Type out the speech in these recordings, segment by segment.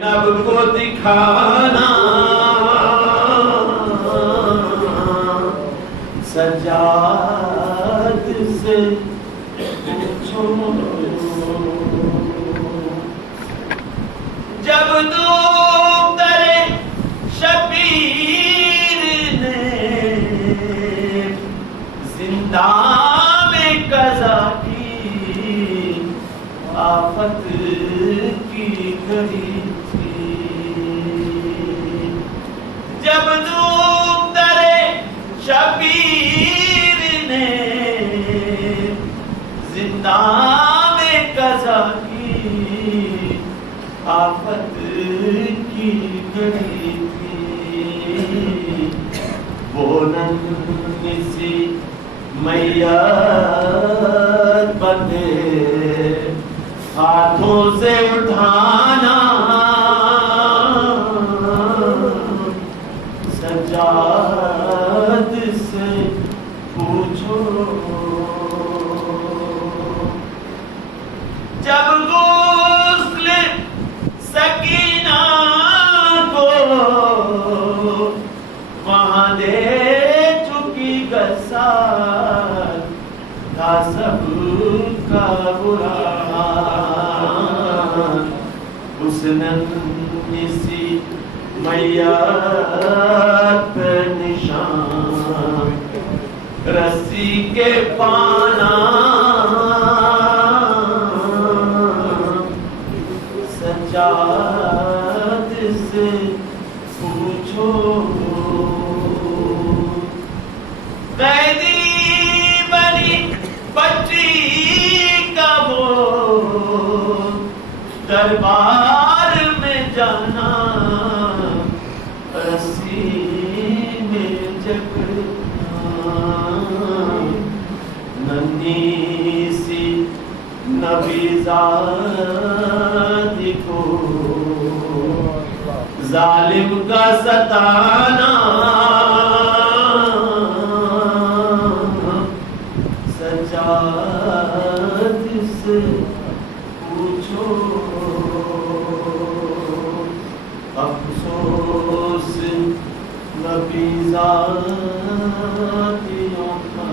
Nib کو دکھانا سجاد سے پوچھو جب دختر شبیر نے زندہ میں قضا کی آفت کی گھڑی تھی، جب دختر شبیر نے زندہ میں قضا کی آفت کی گھڑی تھی، وہ ننھی سی میت بندے ہاتھوں سے اٹھانا سجاد سے پوچھو جب غسل سکینہ کو وہاں دے چکی گسار تھا سب کا برا اس ننھی سی میت پہ نشان رسی کے پانا سجاد سے پوچھو قیدی بنی بچی کا وہ دربار میں جانا رسی میں جگنا ننھی سی نویزادی کو ظالم کا ستانا سجاد سے پوچھو افسوس نویزادیوں کا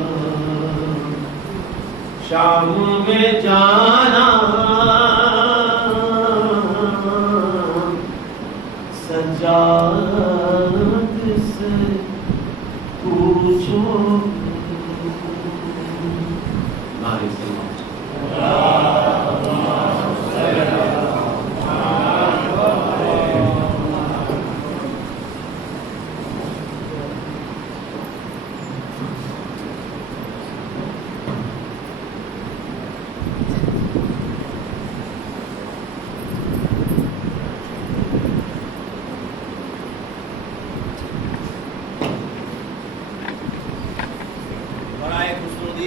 شام میں جانا سجاد سے پوچھو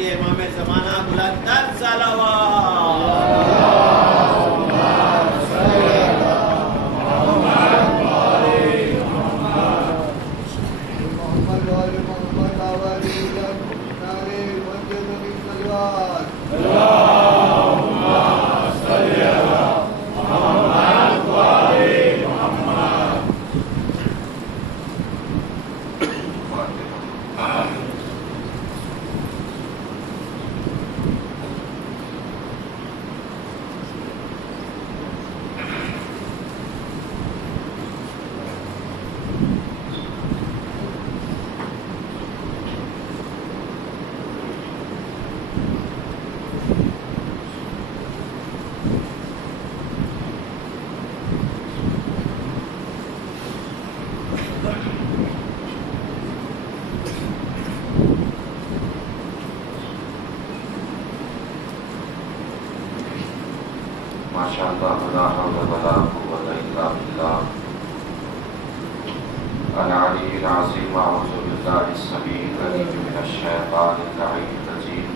امام زمانہ بلند تر ماشاءاللہ لا حول ولا قوة الا بالله العلی العظیم اعوذ باللہ السمیع العلیم من الشیطان اللعین الرجیم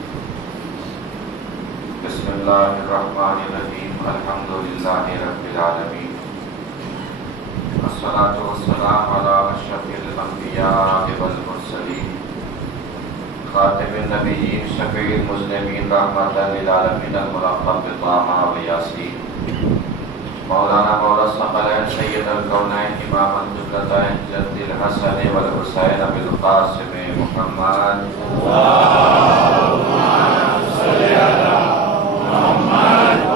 بسم اللہ الرحمن الرحیم الحمد للہ رب العالمین والصلاة والسلام علی اشرف الانبیاء والمرسلین خاتم النبیین شفیع المذنبین رحمۃ للعالمین الملقب بطه و یاسین مولانا مولا الثقلین سید الکونین امام القبلتین جد الحسن والحسین بالقاسم محمد صلی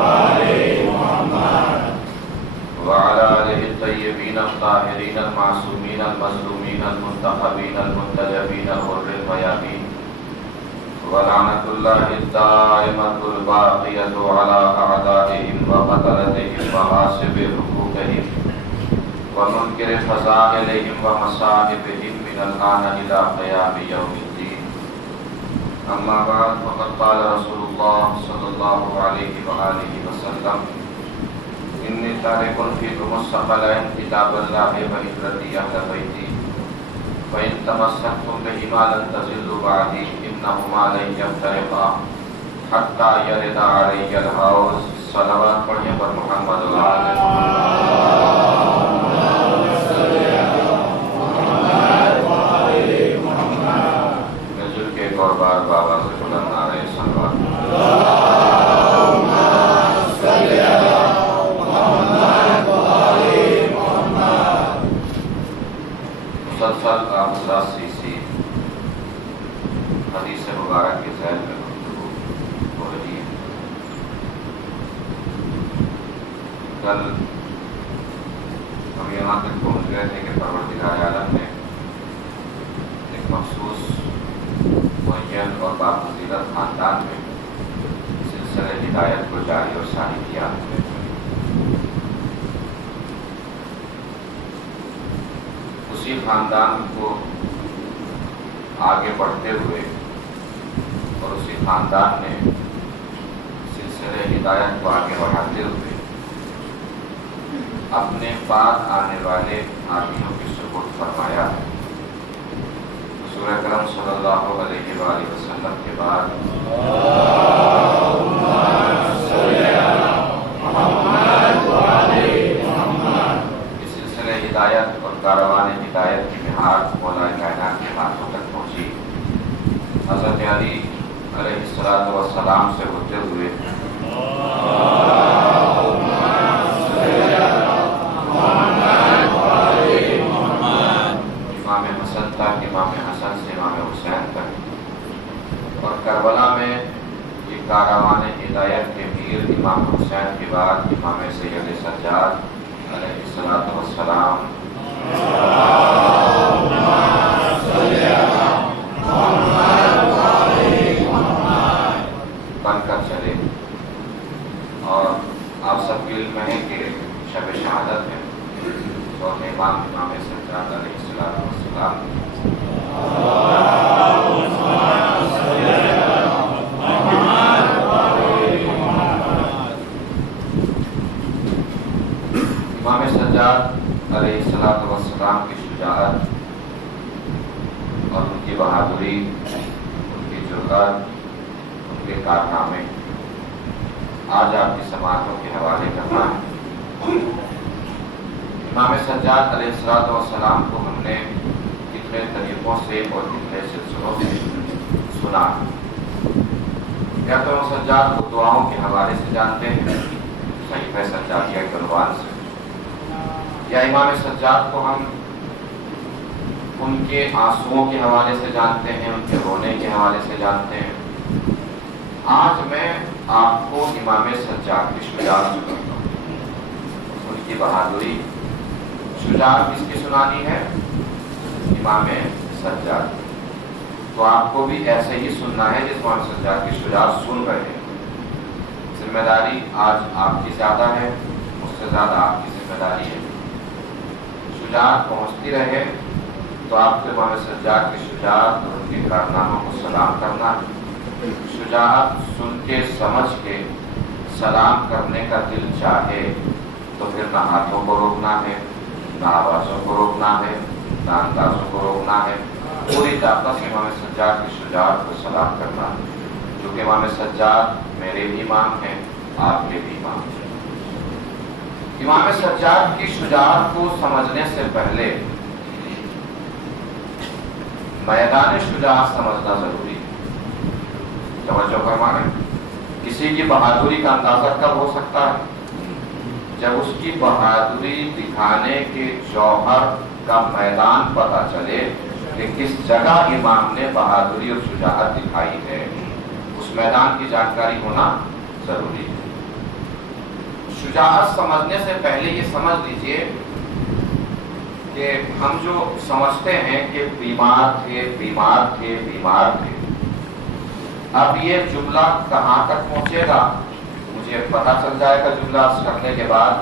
علی محمد وعلى آله الطيبين الطاهرين المعصومين المظلومين المنتخبين المنتجبين الغر الميامين ولعنة الله الدائمة الباقية على أعدائهم وقتلتهم وغاصب حقوقهم ومنكر فضائلهم ومصائبهم من الآن إلى قيام يوم الدين. أما بعد فقد قال رسول الله صلى الله عليه وآله وسلم: إني تارك فيكم الثقلين كتاب الله وهجرتي أهل بيتي فإن تمسكتم بهما لن تضلوا بعدي إنهما لن يفترقا حتى يرد علي الحوض. صلوات پڑھیں پر محمد وآل محمد. مل کے ایک اور بار بابا سے بلند نعرہ صلوات. مسلسل حضرات سیسی حدیث مبارک کے ذیل میں گفتگو ہو رہی ہے. کل ہم یہاں تک پہنچ گئے تھے کہ پروردگار عالم نے ایک مخصوص معین اور بافضیلت خاندان میں سلسلہ ہدایت کو جاری اور ساری کیا. اسی خاندان کو آگے بڑھتے ہوئے اور اسی خاندان نے سلسلہ ہدایت کو آگے بڑھاتے ہوئے اپنے بعد آنے والے آدمیوں کی سپرد فرمایا. رسول اکرم صلی اللہ علیہ وآلہ وسلم کے بعد ہدایت اور کاروان ہدایت کی مہار مولا کائنات کے ہاتھوں تک پہنچی. حضرت علی علیہ السلام سے ہوتے ہوئے امام حسن تک، امام حسن سے امام حسین تک، اور کربلا میں یہ کاروان ہدایت کے میر امام حسین کے بعد امام سید سجاد علیہ السلام بن کر چلے. اور آپ سب کے علم ہے کہ شب شہادت ہے اور امام سجاد علیہ السلام امام سجاد علیہ السلام کی شجاعت اور ان کی بہادری، ان کی جرأت، ان کے کارنامے آج آپ کی سماعتوں کے حوالے کرنا ہے. امام سجاد علیہ السلام کو ہم نے کتنے طریقوں سے اور کتنے سلسلوں سے سنا. یا تو ہم سجاد کو دعاؤں کے حوالے سے جانتے ہیں، صحیفہ سجادیہ کے عنوان سے، یا امام سجاد کو ہم ان کے آنسوؤں کے حوالے سے جانتے ہیں، ان کے رونے کے حوالے سے جانتے ہیں. آج میں آپ کو امام سجاد کی شجاعت سناتا ہوں، ان کی بہادری. شجاعت کس کی سنانی ہے؟ امام سجاد. تو آپ کو بھی ایسے ہی سننا ہے جس امام سجاد کی شجاعت سن رہے ہیں. ذمہ داری آج آپ کی زیادہ ہے، مجھ سے زیادہ آپ کی ذمہ داری ہے. شجاعت پہنچتی رہے تو آپ کے امام سجاد کی شجاعت اور ان کے کارناموں کو سلام کرنا. شجاعت سن کے سمجھ کے سلام کرنے کا دل چاہے تو پھر نہ ہاتھوں کو روکنا ہے، نہ آوازوں کو روکنا ہے، نہ اندازوں کو روکنا ہے. پوری طاقت سے امام سجاد کی شجاعت کو سلام کرنا ہے. کیونکہ امام سجاد میرے بھی امام ہیں، آپ کے بھی امام ہیں. امام سجاد کی شجاعت کو سمجھنے سے پہلے میدان شجاعت سمجھنا ضروری ہے. توجہ فرمائیں. کسی کی بہادری کا اندازہ کب ہو سکتا ہے؟ جب اس کی بہادری دکھانے کے جوہر کا میدان پتہ چلے کہ کس جگہ امام نے بہادری اور شجاعت دکھائی ہے، اس میدان کی جانکاری ہونا ضروری ہے۔ شجاعت سمجھنے سے پہلے یہ سمجھ لیجئے کہ ہم جو سمجھتے ہیں کہ بیمار تھے، اب یہ جملہ کہاں تک پہنچے گا مجھے پتا چل جائے گا جملہ کرنے کے بعد،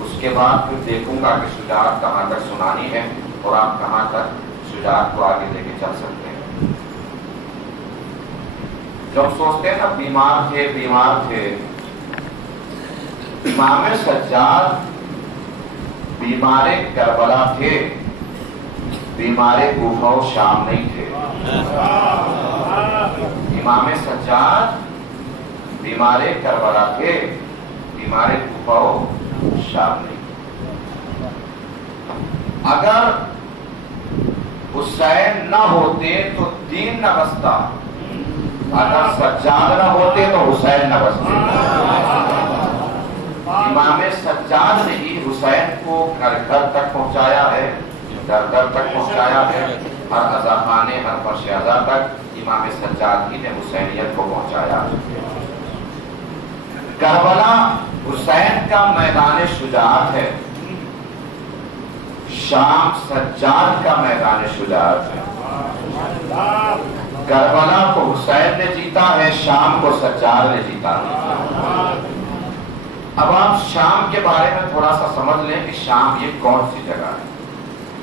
اس کے بعد پھر دیکھوں گا کہ شجاعت کہاں تک سنانی ہے اور آپ کہاں تک شجاعت کو آگے لے کے چل سکتے ہیں۔ جب سوچتے ہیں نا بیمار تھے، امام سجاد بیمار کربلا تھے، بیمار کوفہ و شام نہیں تھے۔ امام سجاد بیمار کربلا تھے، بیمار کوفہ و شام نہیں۔ اگر حسین نہ ہوتے تو دین نہ بستا، اگر سجاد نہ ہوتے تو حسین نہ بستے۔ امام سجاد نے ہی حسین کو گھر گھر تک پہنچایا ہے، در در تک پہنچایا ہے، ہر عزاخانے ہر فرش عزا تک امام سجاد ہی نے حسینیت کو پہنچایا۔ کربلا حسین کا میدان شجاعت ہے، شام سجاد کا میدان شجاعت ہے۔ کربلا کو حسین نے جیتا ہے، شام کو سجاد نے جیتا ہے۔ اب آپ شام کے بارے میں تھوڑا سا سمجھ لیں کہ شام یہ کون سی جگہ ہے،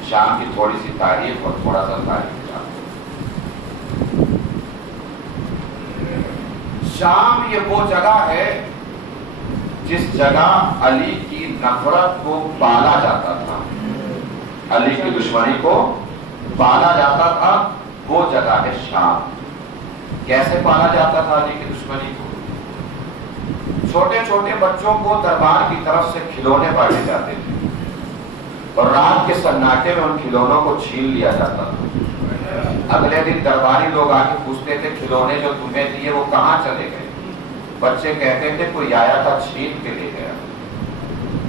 شام کی تھوڑی سی تاریخ اور تھوڑا سا تاریخ۔ شام یہ وہ جگہ ہے جس جگہ علی کی نفرت کو پالا جاتا تھا، علی کی دشمنی کو پالا جاتا تھا، وہ جگہ ہے شام۔ کیسے پالا جاتا تھا علی کی دشمنی کو؟ چھوٹے چھوٹے بچوں کو دربار کی طرف سے کھلونے بانٹے جاتے تھے اور رات کے سناٹے میں ان کھلونوں کو چھین لیا جاتا تھا۔ اگلے دن درباری لوگ آ کے پوچھتے تھے کہ جو تمہیں دیے وہ کہاں چلے گئے؟ بچے کہتے تھے کوئی آیا تھا چھین کے لے گیا۔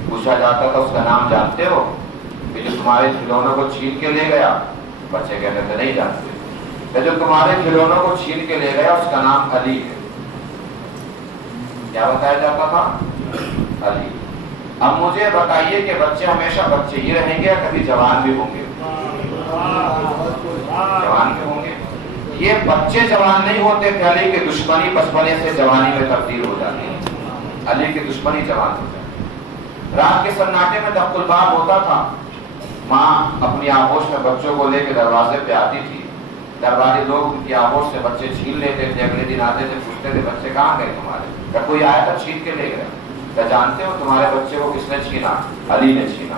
پوچھا جاتا تھا اس کا نام جانتے ہو کہ جو تمہارے کھلونوں کو چھین کے لے گیا؟ بچے کہتے تھے نہیں جانتے۔ کہ جو تمہارے کھلونوں کو چھین کے لے گیا اس کا نام علی ہے۔ کیا بتایا جاتا تھا؟ علی۔ اب مجھے بتائیے کہ بچے ہمیشہ بچے ہی رہیں گے یا کبھی جوان بھی ہوں گے؟ جوان بھی ہوں گے۔ یہ بچے جوان نہیں ہوتے تھے، علی کی دشمنی بچپنے سے جوانی میں تبدیل ہو جاتی ہے، علی کی دشمنی جوان ہو جاتی ہے۔ رات کے سناٹے میں دق الباب ہوتا تھا، ماں اپنی آغوش میں بچوں کو لے کے دروازے پہ آتی تھی، درباری لوگ ان کی آغوش سے بچے چھین لیتے تھے، اگلے دن آتے تھے پوچھتے تھے بچے کہاں گئے تمہارے؟ کہ کوئی آیا تھا چھین کے لے گیا۔ کیا جانتے ہو تمہارے بچے کو کس نے چھینا؟ علی نے چھینا۔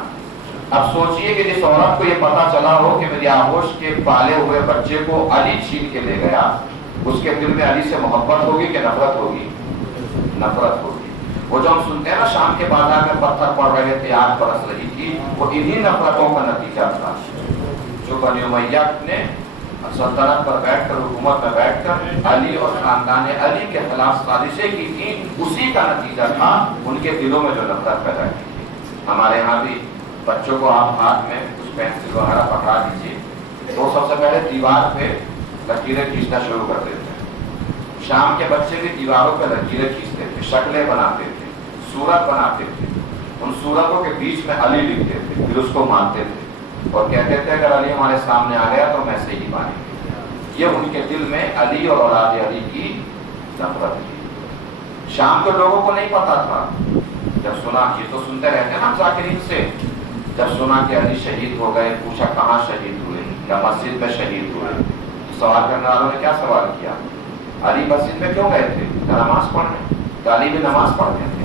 اب سوچئے کہ جس عورت کو یہ پتا چلا ہو کہ میری آغوش کے پالے ہوئے بچے کو علی چھین کے لے گیا، اس کے دل میں علی سے محبت ہوگی کہ نفرت ہوگی؟ نفرت ہوگی۔ وہ جو ہم سنتے ہیں نا شام کے بازار میں پتھر پڑ رہے تھے، آگ برس رہی تھی، وہ انہی نفرتوں کا نتیجہ تھا جو بنی امیہ نے سلطنت پر بیٹھ کر، حکومت میں بیٹھ کر علی اور خاندان علی کے خلاف سازشیں کی تھی، اسی کا نتیجہ تھا ان کے دلوں میں جو نفرت پیدا کی تھی۔ ہمارے ہاں بھی بچوں کو آپ ہاتھ میں کچھ پینسل وغیرہ پکڑا دیجیے تو سب سے پہلے دیوار پہ لکیریں کھینچنا شروع کر دیتے ہیں۔ شام کے بچے بھی دیواروں پہ لکیریں کھینچتے تھے، شکلیں بناتے تھے، صورت بناتے تھے، ان صورتوں کے بیچ میں علی لکھتے تھے، پھر اس کو مانتے تھے اور کہتے تھے اگر علی ہمارے سامنے آ گیا تو ہم ایسے ہی مانیں گے۔ یہ ان کے دل میں علی اور اولاد علی کی نفرت تھی۔ شام کے لوگوں کو نہیں پتا تھا، جب سنا، یہ تو سنتے رہتے ہیں نا ذاکرین سے، جب سنا کہ علی شہید ہو گئے، پوچھا کہاں شہید ہوئے؟ یا مسجد میں شہید ہوئے؟ سوال کرنے والوں نے کیا سوال کیا؟ علی مسجد میں کیوں گئے تھے؟ نماز پڑھنے، تو علی بھی نماز پڑھتے تھے۔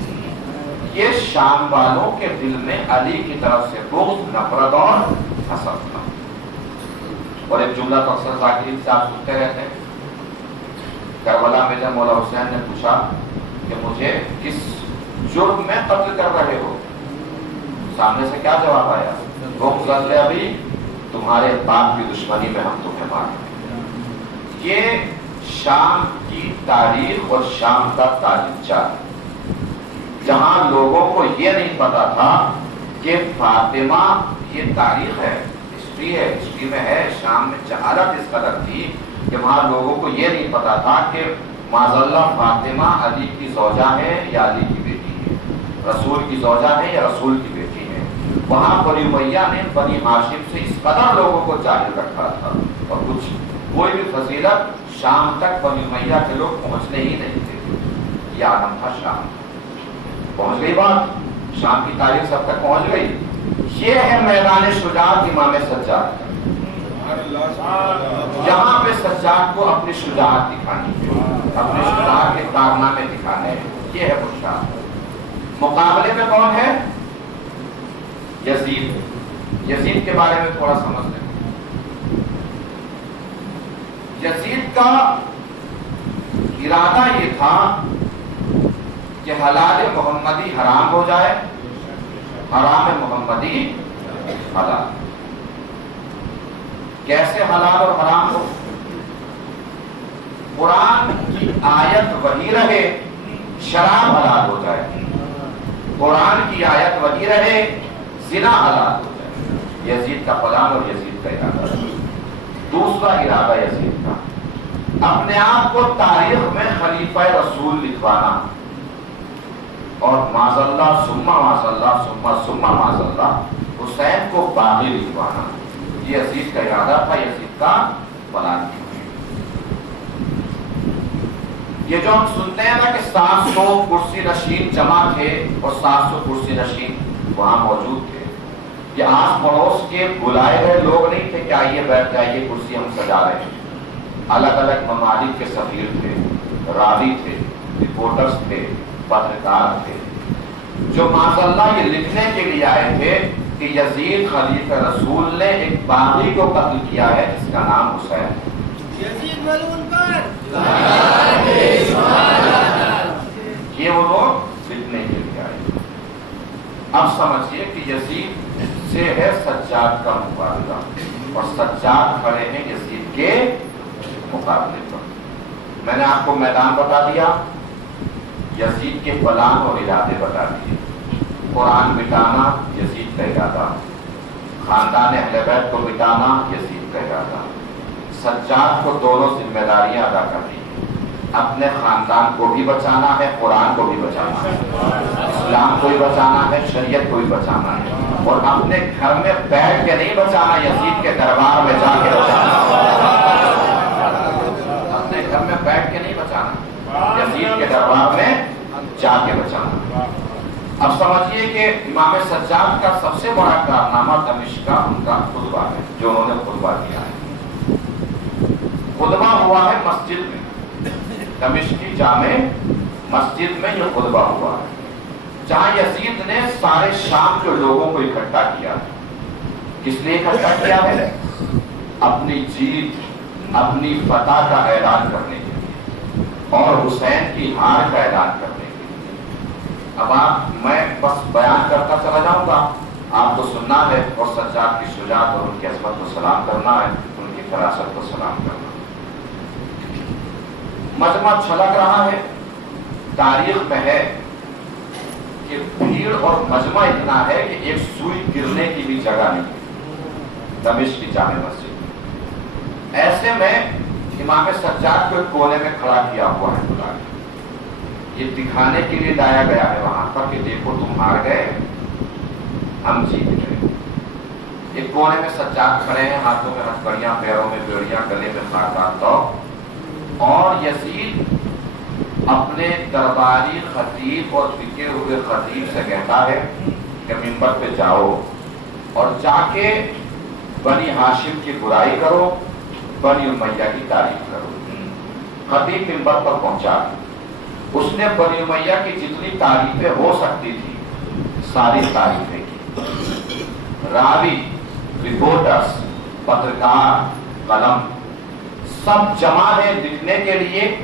یہ شام والوں کے دل میں علی کی طرف سے بغض، نفرت اور حسد تھا۔ اور ایک جملہ تو اکثر ذاکرین سے آپ سنتے رہتے ہیں، کربلا میں جب مولا حسین نے پوچھا کہ مجھے کس جرم میں قتل کر رہے ہو، سامنے سے کیا جواب آیا؟ بغض ابی، تمہارے باپ کی دشمنی میں ہم تمہیں مار دیں گے۔ یہ شام کی تاریخ اور شام کا تاریخچہ، جہاں لوگوں کو یہ نہیں پتا تھا کہ فاطمہ، یہ تاریخ ہے، ہسٹری ہے، ہسٹری میں ہے، شام میں جہالت اس قدر تھی کہ وہاں لوگوں کو یہ نہیں پتا تھا کہ معاذ اللہ فاطمہ علی کی زوجہ ہے یا علی کی بیٹی ہے، رسول کی زوجہ ہے یا رسول کی بیٹی ہے۔ وہاں بنی امیہ نے بنی ہاشم سے اس قدر لوگوں کو جاہل رکھا تھا، اور کچھ کوئی بھی فضیلت شام تک بنی امیہ کے لوگ پہنچنے ہی نہیں تھے۔ یہ عالم تھا شام، پہنچ گئی بات، شام کی تاریخ سب تک پہنچ گئی۔ یہ ہے میدان شجاعت امام سجاد، جہاں پہ سجاد کو اپنی شجاعت دکھانی ہے، اپنے شجاعت کے کارنامے دکھانے ہیں۔ یہ ہے بشارت۔ مقابلے میں کون ہے؟ یزید۔ یزید کے بارے میں تھوڑا سمجھ لیں۔ یزید کا ارادہ یہ تھا کہ حلال محمدی حرام ہو جائے، حرام محمدی حلال۔ کیسے حلال اور حرام ہو؟ قرآن کی آیت وہی رہے، شراب حلال ہو جائے، قرآن کی آیت وہی رہے، زنا حلال ہو جائے۔ یزید کا پلان اور یزید کا ارادہ۔ دوسرا ارادہ یزید کا اپنے آپ کو تاریخ میں خلیفہ رسول لکھوانا، اور معاذ اللہ ثم معاذ اللہ ثم معاذ اللہ حسین کو باغی لکھوانا۔ یہ یزید کا ارادہ تھا، یزید کا پلان تھا۔ یہ جو ہم سنتے ہیں نا کہ 700 کرسی نشین جمع تھے اور 700 کرسی نشین وہاں موجود تھے، یہ آس پڑوس کے بلائے ہوئے لوگ نہیں تھے کہ آئیے بیٹھ جائیے، کرسی ہم سجا رہے ہیں۔ الگ الگ ممالک کے سفیر تھے، راوی تھے، رپورٹرز تھے، پترکار تھے، جو معاذ اللہ یہ لکھنے کے لیے آئے تھے کہ یزید خلیفہ رسول نے ایک باغی کو قتل کیا ہے جس کا نام حسین ہے۔ یزید ملعون پر یہ وہ لوگ لکھنے کے لیے آئے۔ اب سمجھیے کہ یزید سے ہے سجاد کا مقابلہ، اور سجاد کھڑے ہیں یزید کے مقابلے پر۔ میں نے آپ کو میدان بتا دیا، یزید کے پلان اور ارادے بتا دیے۔ قرآن مٹانا یزید کا ارادہ، خاندان اہل بیت کو مٹانا یزید کا ارادہ۔ سجاد کو دونوں ذمہ داریاں ادا کرنی ہیں، اپنے خاندان کو بھی بچانا ہے، قرآن کو بھی بچانا ہے، اسلام کو بھی بچانا ہے، شریعت کو بھی بچانا ہے، اور اپنے گھر میں بیٹھ کے نہیں بچانا، یزید کے دربار میں جا کے بچانا۔ اپنے گھر میں بیٹھ کے نہیں بچانا، یزید کے دربار میں جا کے بچانا۔ اب سمجھیے کہ امام سجاد کا سب سے بڑا کارنامہ دمشق کا ان کا خطبہ ہے، جو انہوں نے خطبہ دیا ہے۔ خطبہ ہوا ہے مسجد میں، دمشق کی جامع مسجد میں یہ خطبہ ہوا ہے، جہاں یزید نے سارے شام کے لوگوں کو اکٹھا کیا۔ کس لیے اکٹھا کیا ہے؟ اپنی جیت، اپنی فتح کا اعلان کرنے کے لیے، اور حسین کی ہار کا اعلان کرنے کے لیے۔ اب میں بس بیان کرتا چلا جاؤں گا، آپ کو سننا ہے، اور سجاد کی شجاعت اور ان کی عظمت کو سلام کرنا ہے، ان کی فراست کو سلام کرنا ہے۔ مجمع چھلک رہا ہے، تاریخ میں ہے کہ بھیڑ اور مجمع اتنا ہے کہ ایک سوئی گرنے کی بھی جگہ نہیں، دمشق کی جامع مسجد میں۔ ایسے میں امام سجاد کو ایک کونے میں کھڑا کیا ہوا ہے بلا کے، یہ دکھانے کے لیے لایا گیا ہے وہاں پر کہ دیکھو تم ہار گئے، ہم جیت گئے۔ ایک کونے میں سجاد کھڑے ہیں، ہاتھوں میں ہتھکڑیاں، پیروں میں بیڑیاں، گلے میں خاردار توق، اور یزید اپنے درباری خطیب اور بکے ہوئے خطیب سے کہتا ہے کہ منبر پہ جاؤ اور جا کے بنی ہاشم کی برائی کرو، بنی امیہ کی تعریف کرو۔ خطیب منبر پر پہنچا، اس نے بنی امیہ کی جتنی تعریفیں ہو سکتی تھی ساری تعریفیں کی۔ راوی، رپورٹرز، پترکار، قلم سب جمع ہے لکھنے کے لیے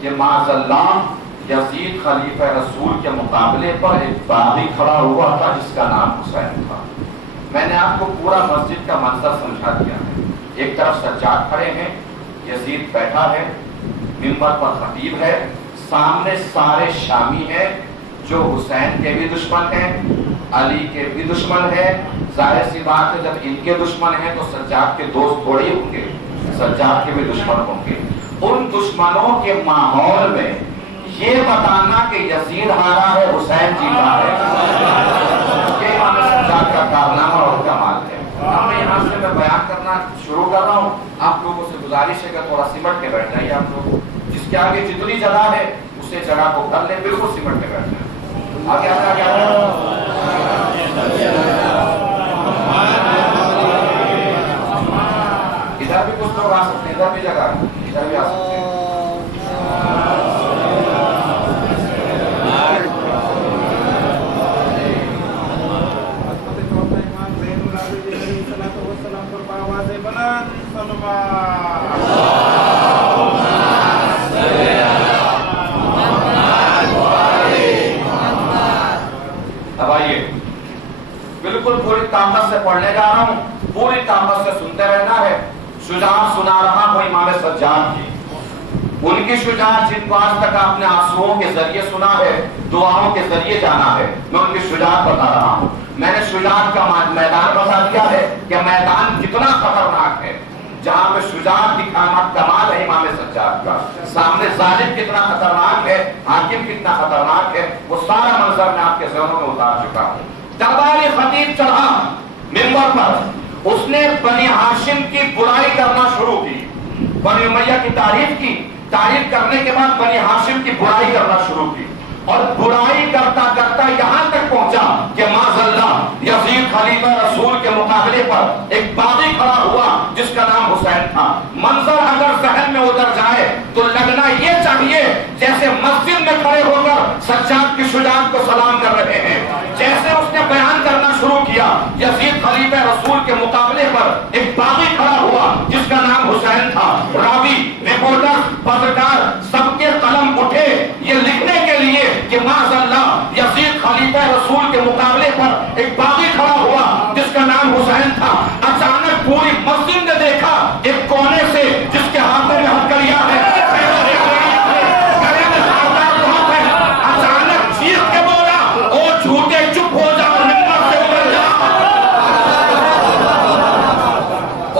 کہ معاذ اللہ یزید خلیفہ رسول کے مقابلے پر ایک باغی کھڑا ہوا تھا جس کا نام حسین تھا۔ میں نے آپ کو پورا مسجد کا منظر سمجھا دیا ہے۔ ایک طرف سجاد کھڑے ہیں، یزید بیٹھا ہے، منبر پر خطیب ہے، سامنے سارے شامی ہیں جو حسین کے بھی دشمن ہیں، علی کے بھی دشمن ہیں. ظاہر سی بات ہے جب ان کے دشمن ہیں تو سجاد کے دوست تھوڑی ہوں گے، سجاد کے بھی دشمن ہوں گے. ان دشمنوں کے ماحول میں یہ بتانا کہ یزید ہارا ہے حسین جیتا ہے، یہ امام سجاد کا کارنامہ اور کمال ہے. اب میں یہاں سے میں بیان کرنا شروع کر رہا ہوں. آپ لوگوں سے گزارش ہے کہ تھوڑا سمٹ کے بیٹھ جائیے. آپ لوگ جس کے آگے جتنی جگہ ہے اسے جگہ کو کر لیں، بالکل سمٹ کے بیٹھ جائیں. آگے ادھر بھی کچھ لوگ آ سکتے ہیں، ادھر بھی جگہ ہے، ادھر بھی آ سکتے ہیں. اب آئیے بالکل پوری طاقت سے پڑھنے جا رہا ہوں، پوری طاقت سے سنتے رہنا ہے. شجاعت سنا رہا ہوں امام سجاد کی، ان کی شجاعت جن کو آج تک آپ نے آنسوؤں کے ذریعے سنا ہے، دعاؤں کے ذریعے جانا ہے. میں ان کی شجاعت بتا رہا ہوں. میں نے شجاعت کا میدان بتا دیا ہے کہ میدان کتنا خطرناک ہے. جہاں پہ شجاعت دکھانا کمال ہے امام سجاد کا، سامنے ظالم کتنا خطرناک ہے، حاکم کتنا خطرناک ہے، وہ سارا منظر میں آپ کے ذہنوں میں اتار چکا ہوں. درباری خطیب چڑھا منبر پر، اس نے بنی ہاشم کی برائی کرنا شروع کی، بنی امیہ کی تعریف کرنے کے بعد بنی ہاشم کی برائی کرنا شروع کی، اور برائی کرتا کرتا یہاں تک پہنچا کہ معاذ اللہ یزید خلیفہ رسول کے مقابلے پر ایک باغی کھڑا ہوا جس کا نام حسین تھا. منظر اگر ذہن میں اتر جائے تو لگنا یہ چاہیے جیسے مسجد میں کھڑے ہو کر سجاد کی شجاعت کو سلام کر رہے ہیں. جیسے اس نے بیان کرنا شروع کیا یزید خلیفہ رسول کے مقابلے پر ایک باغی کھڑا ہوا جس کا نام حسین تھا. راوی، رپورٹر، پترکار سب کے قلم اٹھے یہ لکھنے کے لیے کہ معاذ اللہ یزید خلیفہ رسول کے مقابلے پر ایک باغی کھڑا ہوا جس کا نام حسین تھا. اچانک پوری مسجد نے دیکھا ایک کونے سے جس کے ہاتھوں میں ہتھکڑیاں ہے، اچانک چیخ کے بولا او جھوٹے چپ ہو جاؤ، منبر سے اتر جاؤ،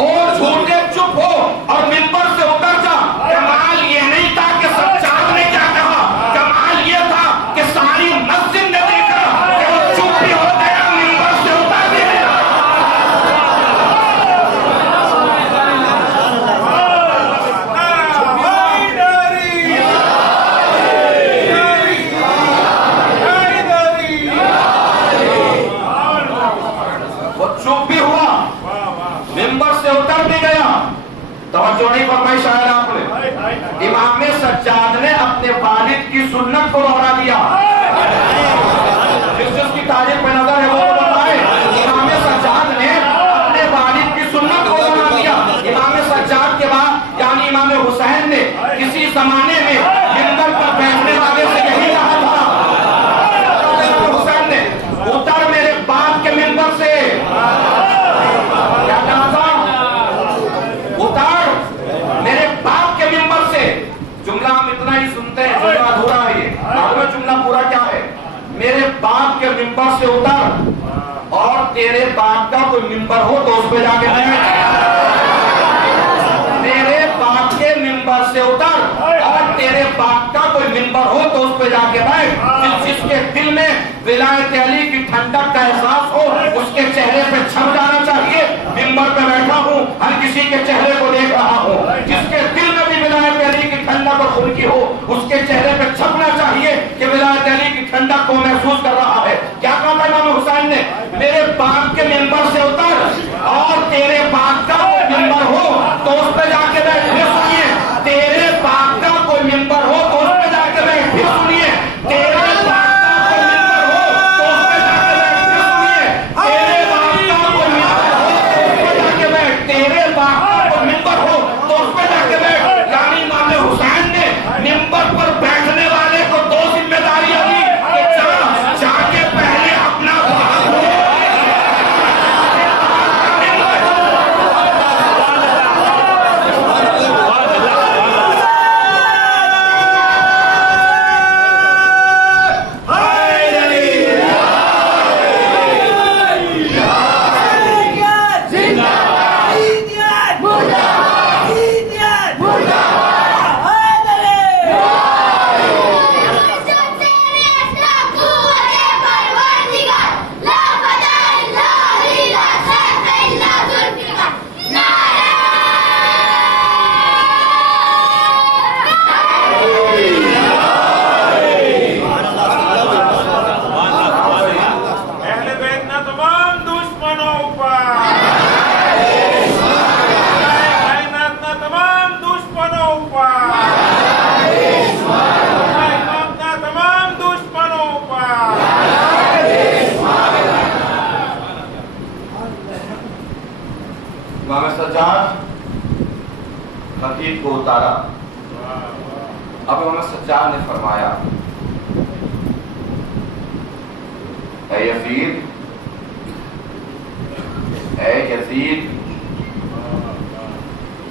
اور جھوٹے چپ ہو اور منبر سے اتر جا. کمال یہ نہیں تھا کہ سجاد نے کیا کہا، کمال یہ تھا کہ ساری مسجد نے دیکھا کہ وہ چپ بھی ہو گیا، منبر سے اتر بھی گیا. وہ چپ بھی ہوا، منبر سے اتر بھی گیا. توجہ نہیں فرمائی شاید آپ نے. امام سجاد نے اپنے والد کی سنت کو دوہرا دیا. جس کی تاریخ پہ نظر ہے وہ بتائے. امام سجاد نے اپنے والد کی سنت کو دوہرا دیا. امام سجاد کے بعد یعنی امام حسین نے کسی زمانے میں منبر پر بیٹھنے والے سے یہی کہا تھا. امام حسین نے اتر میرے باپ کے منبر سے، کیا کہا تھا؟ اتر میرے باپ کے منبر سے. جملہ ہم اتنا ہی سنتے ہیں، جملہ ادھورا ہے. یہ جملہ پورا کیا ہے؟ میرے باپ کے منبر سے اتر، اور تیرے باپ کا کوئی منبر ہو تو اس پہ جا کے میرے باپ کے منبر سے اتر، اور تیرے باپ کا کوئی منبر ہو تو اس پہ جا کے بیٹھ. جس کے دل میں ولایت علی کی ٹھنڈک کا احساس ہو اس کے چہرے پہ چھپ جانا چاہیے. منبر پہ بیٹھا ہوں، ہر کسی کے چہرے کو دیکھ رہا ہوں. جس کے دل میں بھی ولایت علی کی ٹھنڈک اور خنکی ہو اس کے چہرے پہ چھپنا چاہیے کہ ولایت علی کی ٹھنڈک کو محسوس کر رہا ہے. کیا کہا تھا امام حسین نے؟ میرے باپ کے منبر سے اتر، اور تیرے باپ کا کوئی منبر ہو تو اس پہ جا کے بیٹھ. سنیے، تیرے باپ کا کوئی منبر ہو تو اس پہ جا کے بیٹھ. سنیے، تیرے باپ کا کوئی منبر ہو تو اس پہ جا کے بیٹھ. سنیے، تیرے باپ کا کوئی منبر ہو تو اس پہ جا کے بیٹھ. تیرے باپ کا کوئی منبر ہو تو اس پہ جا کے بیٹھ. یعنی امام حسین نے منبر پر بیٹھنے والے کو دو ذمہ داریاں دی کہ جا کے پہلے اپنا باپ ہو امام سجاد خطیب کو اتارا. اب امام سجاد نے فرمایا اے یزید، اے یزید،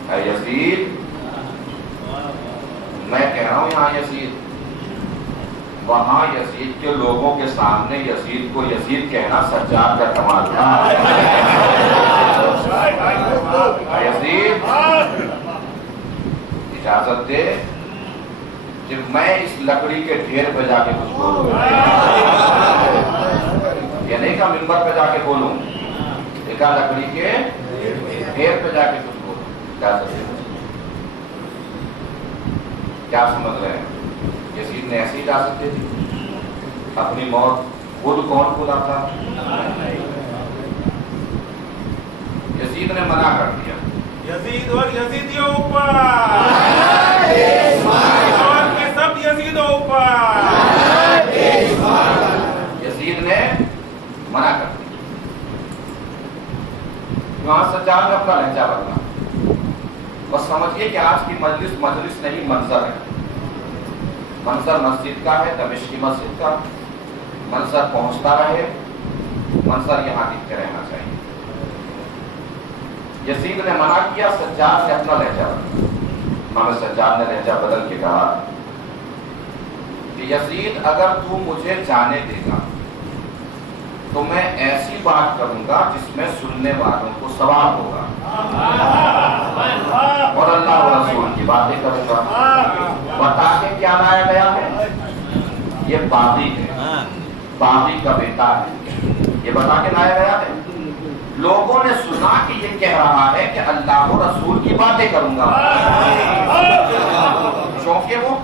اے یزید، میں کہہ رہا ہوں یہاں یزید، وہاں یزید کے لوگوں کے سامنے یزید کو یزید کہنا سجاد کا کمال تھا. یزید اجازت دے کہ میں اس لکڑی کے ڈھیر پہ جا کے کچھ بولوں. یہ نہیں کہ منبر پہ جا کے بولوں، دیکھا لکڑی کے ڈھیر پہ جا کے کچھ بولوں. اجازت دے. کیا سمجھ رہے ہیں؟ یزید نے ایسی اجازت دے دی؟ اپنی موت خود کون بلاتا؟ یزید نے منع کر دیا. یزید اور یزیدیوں اوپر، اور کے سب یزیدوں اوپر. یزید نے منع کر دیا. وہاں سجاد نے اپنا لہجہ بدلا. بس سمجھیے کہ آج کی مجلس نہیں، منظر ہے. منظر مسجد کا ہے، دمشق کی مسجد کا. منظر پہنچتا رہے، منظر یہاں دکھتے رہنا چاہیے. یزید نے منع کیا، سجاد نے اپنا لہجہ بدلا. امام سجاد نے لہجہ بدل کے کہا کہ یزید اگر تو مجھے جانے دے گا تو میں ایسی بات کروں گا جس میں سننے والوں کو ثواب ہوگا، اور اللہ و رسول کی باتیں کروں گا. بتا کے کیا لایا گیا ہے؟ یہ باغی ہے، باغی کا بیٹا ہے. یہ بتا کے لایا گیا ہے. لوگوں نے سنا کہ یہ کہہ رہا ہے کہ اللہ و رسول کی باتیں کروں گا. چونکہ وہ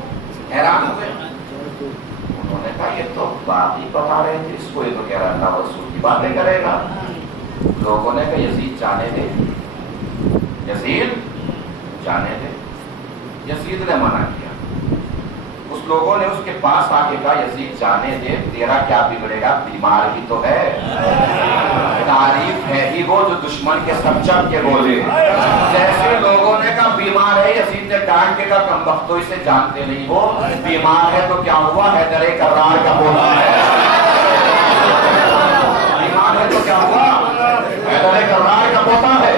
حیران ہوئے. انہوں نے کہا یہ تو باغی بتا رہے تھے، اس کو یہ تو کہہ رہا ہے اللہ و رسول کی باتیں کرے گا. لوگوں نے کہا یزید جانے دے، یزید جانے دے. یزید نے منع کیا. اس لوگوں نے اس کے پاس آ کے کہا یزید جانے دے، تیرا کیا بگڑے گا، بیمار ہی تو ہے. تعریف ہے ہی وہ جو دشمن کے سب چپ کے بولے. جیسے لوگوں نے کہا بیمار ہے، یزید نے ڈانٹ کے کہا کمبختو اسے جانتے نہیں ہو، بیمار ہے تو کیا ہوا، حیدر کرار کا پوتا ہے. بیمار ہے تو کیا ہوا، حیدر کرار کا پوتا ہے.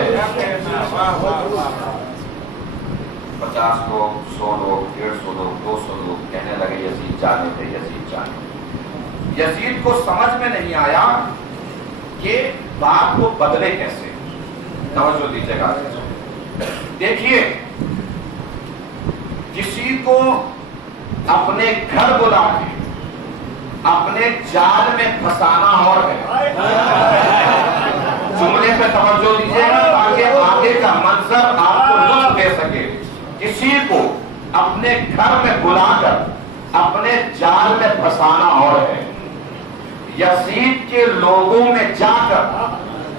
50 لوگ، 100 لوگ، 150 لوگ، 200 لوگ کہنے لگے یزید جانے دے، یزید جانے دے. یزید کو سمجھ میں نہیں آیا کہ بات کو بدلے کیسے. توجہ دیجیے گا. دیکھیے، کسی کو اپنے گھر بلا کے اپنے جال میں پھنسانا اور ہے. جملے پہ توجہ دیجیے گا تاکہ آگے کا منظر آپ کو لطف دے سکے. کسی کو اپنے گھر میں بلا کر اپنے جال میں پھنسانا اور ہے. یزید کے لوگوں میں جا کر،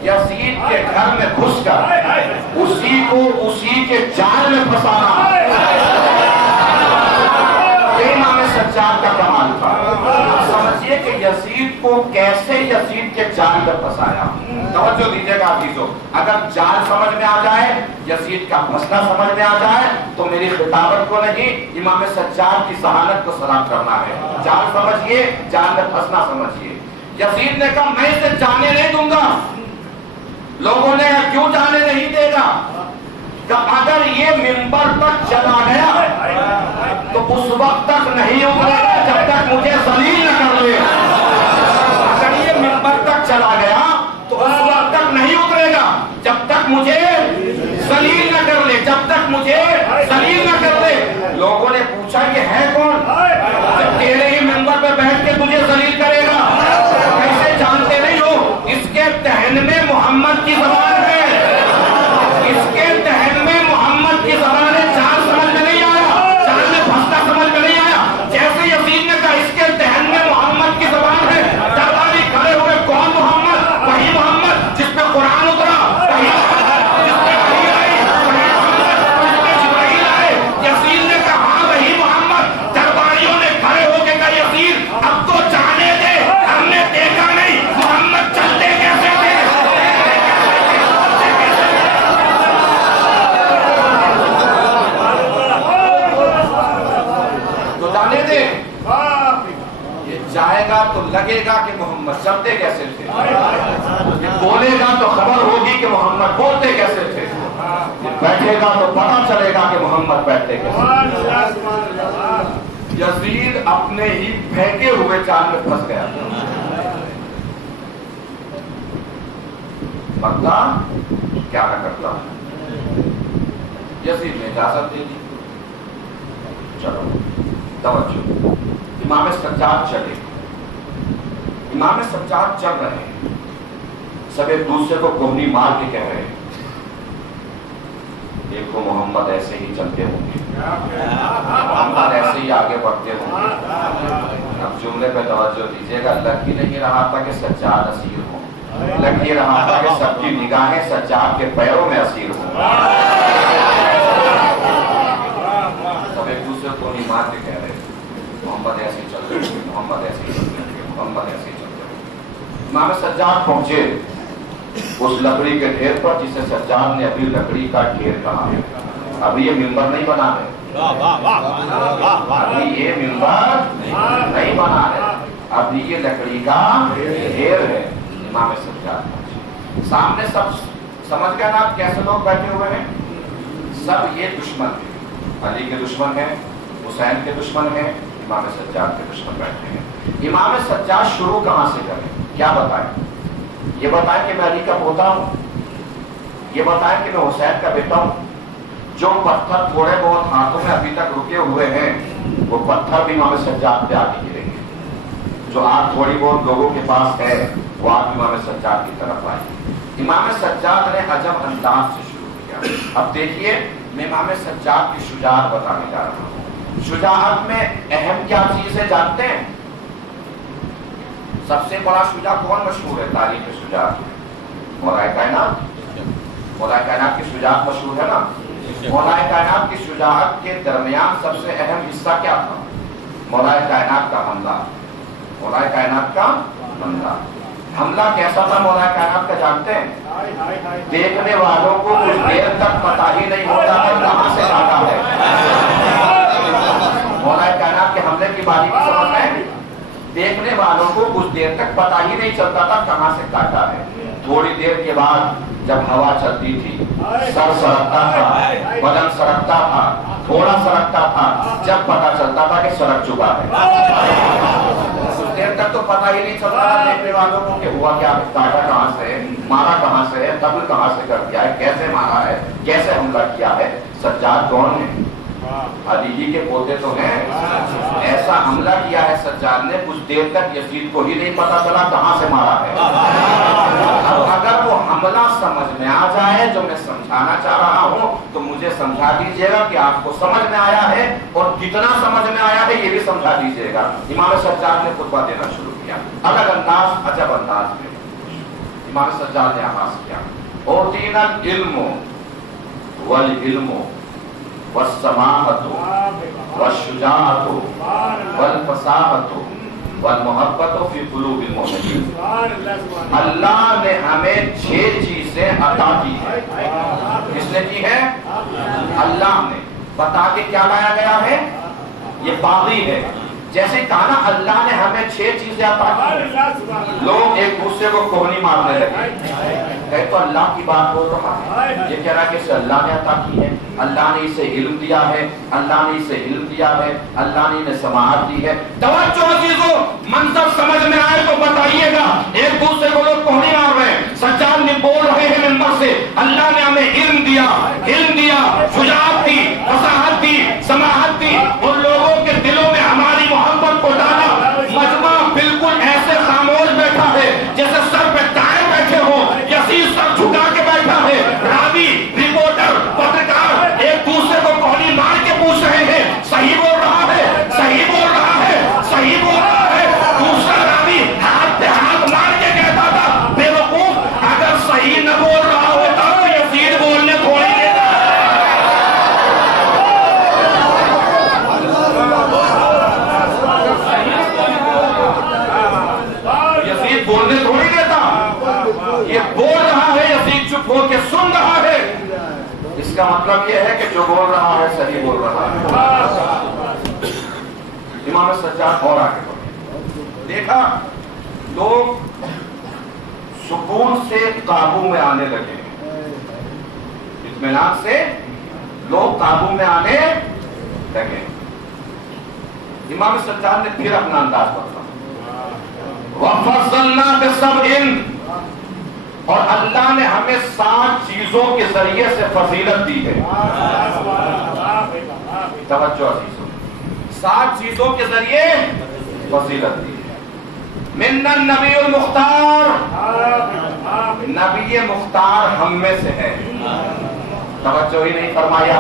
یزید کے گھر میں گھس کر اسی کو اسی کے جال میں پھنسانا، یہ امام سجاد کا کمال تھا. سمجھیے کہ یزید کو کیسے یزید کے جال میں پھنسایا. توجہ دیجیے گا عزیزو. اگر جال سمجھ میں آ جائے، یزید کا پھنسنا سمجھ میں آ جائے تو میری خطابت کو نہیں، امام سجاد کی ذہانت کو سلام کرنا ہے. جال سمجھیے، جال میں پھنسنا سمجھیے. یزید نے کہا میں اسے جانے نہیں دوں گا. لوگوں نے کہا کیوں جانے نہیں دے گا؟ کہ اگر یہ منبر تک چلا گیا تو اس وقت تک نہیں اترے گا جب تک مجھے ذلیل نہ کر لے. اگر یہ منبر تک چلا گیا تو اس وقت تک نہیں اترے گا جب تک مجھے ذلیل نہ کر لے، جب تک مجھے ذلیل نہ کر لے. لوگوں نے پوچھا یہ ہے کون جب تیرے ہی منبر پہ بیٹھ کے تجھے ذلیل کرے گا؟ کیسے جانتے نہیں ہو؟ اس کے دہن میں محمد کی زبان ہے. اس کے دہن میں محمد کی زبان ہے. چاند سمجھ میں نہیں آیا، چاند میں پھنستا سمجھ میں نہیں آیا. جیسے یزید نے کہا اس کے دہن میں محمد کی زبان ہے، جب آدمی کھڑے ہوئے کون محمد؟ وہی محمد جس پہ قرآن اترا، وہی جس پہ وحی آئی، وہی محمد جس پہ لگے گا کہ محمد چلتے کیسے تھے، بولے گا تو خبر ہوگی کہ محمد بولتے کیسے تھے، بیٹھے گا تو پتہ چلے گا کہ محمد بیٹھتے کیسے تھے۔ یزید اپنے ہی پھینکے ہوئے جال میں پھنس گیا بندہ کیا نہ کرتا۔ یزید نے اجازت دے دی، چلو توجہ، امام سجاد چلے، امام سجاد چل رہے ہیں، سب ایک دوسرے کو کوہنی مار کے کہہ رہے ہیں دیکھو محمد ایسے ہی چلتے ہوں گے، محمد ایسے ہی آگے بڑھتے ہوں گے۔ اب جملے پہ توجہ دیجیے گا، لگ ہی نہیں رہا تھا کہ سجاد اسیر ہوں، لگ ہی رہا تھا کہ سب کی نگاہیں سجاد کے پیروں میں اسیر ہوں۔ سب ایک دوسرے کو نہیں مار کے کہہ رہے محمد ایسے ہی چلتے ہوں گے، محمد ایسے ہی چلتے ہوں گے، محمد ایسے ہی چلتے ہوں گے۔ امام سجاد پہنچے اس لکڑی کے ڈھیر پر جسے سجاد نے ابھی لکڑی کا ڈھیر کہا ہے۔ ابھی یہ ممبر نہیں بنا ہے، ابھی یہ ممبر نہیں بنا ہے، ابھی یہ لکڑی کا ڈھیر ہے۔ امام سجاد سامنے سب سمجھ گئے نا کیسے لوگ بیٹھے ہوئے ہیں، سب یہ دشمن ہیں، علی کے دشمن ہیں، حسین کے دشمن ہیں، امام سجاد کے دشمن بیٹھے ہیں۔ امام سجاد شروع کہاں سے کریں، کیا بتائیں؟ یہ بتائیں کہ میں علی کا پوتا ہوں، یہ بتائیں کہ میں حسین کا بیٹا ہوں۔ جو پتھر تھوڑے بہت ہاتھوں میں ابھی تک رکے ہوئے ہیں وہ پتھر بھی امام سجاد پہ آگے گریں گے، جو آگ تھوڑی بہت لوگوں کے پاس ہے وہ آگ امام سجاد کی طرف آئی۔ امام سجاد نے عجب انداز سے شروع کیا۔ اب دیکھیے میں امام سجاد کی شجاعت بتانے جا رہا ہوں۔ شجاعت میں اہم کیا چیز ہے جانتے ہیں؟ سب سے بڑا شجاع کون مشہور ہے تاریخ شجاعت؟ مولا کائنات، مولا کائنات کی شجاعت مشہور ہے نا۔ مولا کائنات کی شجاعت کے درمیان سب سے اہم حصہ کیا تھا؟ مولا کائنات کا حملہ، مولا کائنات کا حملہ۔ حملہ کیسا تھا مولا کائنات کا جانتے ہیں؟ دیکھنے والوں کو کچھ دیر تک پتہ ہی نہیں ہوتا کہ کہاں سے کاٹا ہے۔ مولا کائنات کے حملے کی باریکی سمجھ میں دیکھنے والوں کو کچھ دیر تک پتہ ہی نہیں چلتا تھا کہاں سے کاٹا ہے۔ تھوڑی دیر کے بعد جب ہوا چلتی تھی، سر سرکتا تھا، بدن سرکتا تھا، تھوڑا سرکتا تھا، جب پتہ چلتا تھا کہ سرک چکا ہے۔ کچھ دیر تک تو پتہ ہی نہیں چلتا تھا دیکھنے والوں کو کہ ہوا کیا، کاٹا کہاں سے، مارا کہاں سے ہے، قتل کہاں سے کر دیا ہے، کیسے مارا ہے، کیسے حملہ کیا ہے۔ سجاد کون ہے؟ علی ہی کے پوتے تو ہیں۔ ایسا حملہ کیا ہے سجاد نے کچھ دیر تک یزید کو ہی نہیں پتا چلا کہاں سے مارا ہے۔ اب اگر وہ حملہ سمجھ میں آ جائے جو میں سمجھانا چاہ رہا ہوں تو مجھے سمجھا دیجیے گا کہ آپ کو سمجھ میں آیا ہے، اور کتنا سمجھ میں آیا ہے یہ بھی سمجھا دیجیے گا۔ امام سجاد نے خطبہ دینا شروع کیا، الگ انداز، عجب انداز میں امام سجاد نے آغاز کیا۔ اوتینا العلم والعلم والسماحۃ والشجاعۃ والفصاحۃ والمحبت فی قلوب المؤمنین۔ اللہ نے ہمیں 6 چیزیں عطا کی ہے۔ کس نے کی ہے؟ اللہ نے۔ بتا کے کیا لایا گیا ہے؟ یہ باغی ہے۔ جیسے کہا نا اللہ نے ہمیں 6 چیزیں عطا کی، لوگ ایک دوسرے کو کوہنی مارنے لگے، کہے تو اللہ کی بات بول رہا ہے، یہ کہہ رہا ہے کہ اسے اللہ نے عطا کی ہے، اللہ نے اسے علم دیا ہے، اللہ نے اسے علم دیا ہے، اللہ نے انہیں سماعت دی ہے۔ توجہ عزیزو، منظر سمجھ میں آئے تو بتائیے گا، ایک دوسرے کو لوگ کوہنی مار رہے ہیں، سجاد نے بول رہے ہیں منبر سے اللہ نے ہمیں علم دیا، شجاعت دی، فصاحت دی، سماعت دی، اور لوگوں کے دلوں میں ہماری محبت کو ڈالا۔ مجمع بالکل ایسے خاموش بیٹھا ہے جیسے سر پہ تائے بیٹھے ہو، یزید سر جھکا کے بیٹھا ہے، راوی، رپورٹر، پترکار ایک دوسرے کو کوہنی مار کے پوچھ رہے ہیں صحیح بول رہا ہے، صحیح بول رہا ہے، صحیح بول رہا ہے۔ دوسرا راوی ہاتھ پہ ہاتھ مار کے کہتا تھا بے وقوف، اگر صحیح نہ بول رہا ہوتا تو یزید بولنے تھوڑی دیتا ہے۔ یزید بولنے تھوڑی دیتا، یہ بول رہا ہے، یزید چپ ہو کے سن رہا ہے، اس کا مطلب یہ ہے کہ جو بول رہا ہے صحیح بول رہا ہے۔ امام سجاد اور آگے بڑھے، دیکھا لوگ سکون سے قابو میں آنے لگے ہیں، اطمینان سے لوگ قابو میں آنے لگے۔ امام سجاد نے پھر اپنا انداز بدلا، وَفَضَّلْنَا بِسَبْعٍ، اور اللہ نے ہمیں 7 چیزوں کے ذریعے سے فضیلت دی ہے۔ توجہ عزیزوں، 7 چیزوں کے ذریعے فضیلت دی ہے۔ مِنَّ النَّبِيُّ الْمُخْتَارِ، نبی مختار ہم میں سے ہے۔ توجہ ہی نہیں فرمایا،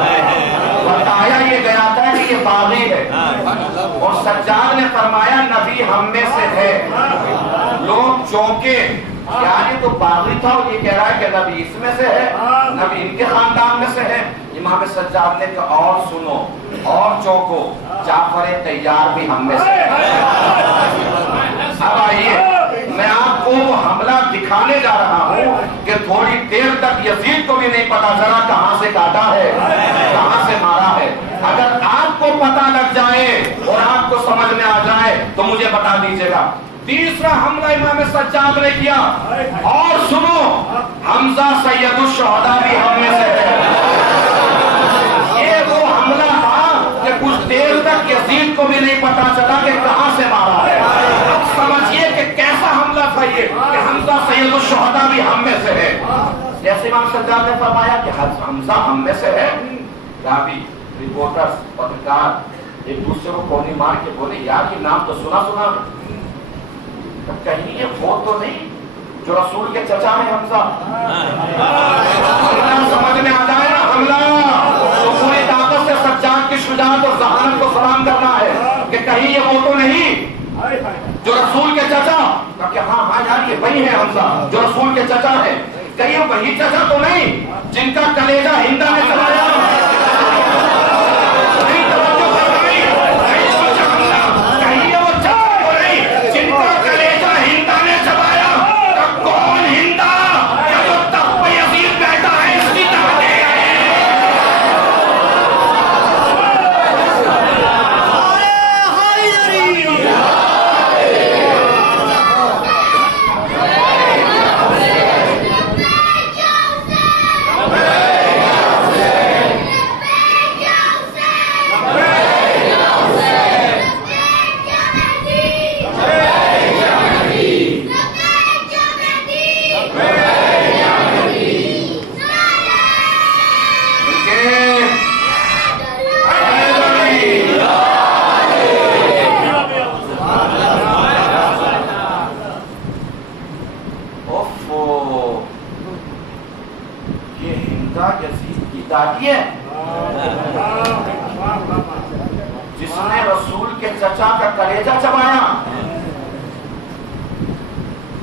بتایا یہ گیا تھا کہ یہ باغی ہے، اور سجاد نے فرمایا نبی ہم میں سے ہے۔ لوگ چونکے، یعنی تو باغی تھا اور یہ کہہ رہا ہے کہ نبی اس میں سے ہے، نبی ان کے خاندان میں سے ہے۔ امام سجاد نے کہا اور سنو اور چونکو، جعفر طیار بھی ہم میں سے ہے۔ اب آئیے میں آپ کو وہ حملہ دکھانے جا رہا ہوں کہ تھوڑی دیر تک یزید کو بھی نہیں پتا چلا کہاں سے کاٹا ہے، کہاں سے مارا ہے۔ اگر آپ کو پتا لگ جائے اور آپ کو سمجھ میں آ جائے تو مجھے بتا دیجیے گا۔ تیسرا حملہ امام سجاد نے کیا، اور سنو حمزہ سید الشہداء بھی ہم میں سے ہے۔ یہ وہ حملہ تھا کہ کچھ دیر تک یزید کو بھی نہیں پتا چلا کہ کہاں سے مارا ہے۔ اب سمجھیے کہ کیسا حملہ تھا یہ کہ حمزہ سید الشہداء بھی ہم میں سے ہے۔ جیسے امام سجاد نے فرمایا کہ حمزہ ہم میں سے ہے، راوی رپورٹرز پترکار ایک دوسرے کو کونے مار کے بولے یار یہ نام تو سنا سنا کہیں یہ وہ تو نہیں جو رسول کے چچا ہے حمزہ۔ سمجھ میں آ جائے نا حملہ تو پوری طاقت سے سجاد کی شجاعت اور ذہانت کو سلام کرنا ہے کہ کہیں یہ وہ تو نہیں جو رسول کے چچا، کہ ہاں ہاں یار یہ وہی ہے حمزہ جو رسول کے چچا ہے، کہیں یہ وہی چچا تو نہیں جن کا کلیجہ ہندا نے چلایا۔ جس نے رسول کے چچا کا کلیجہ چبایا،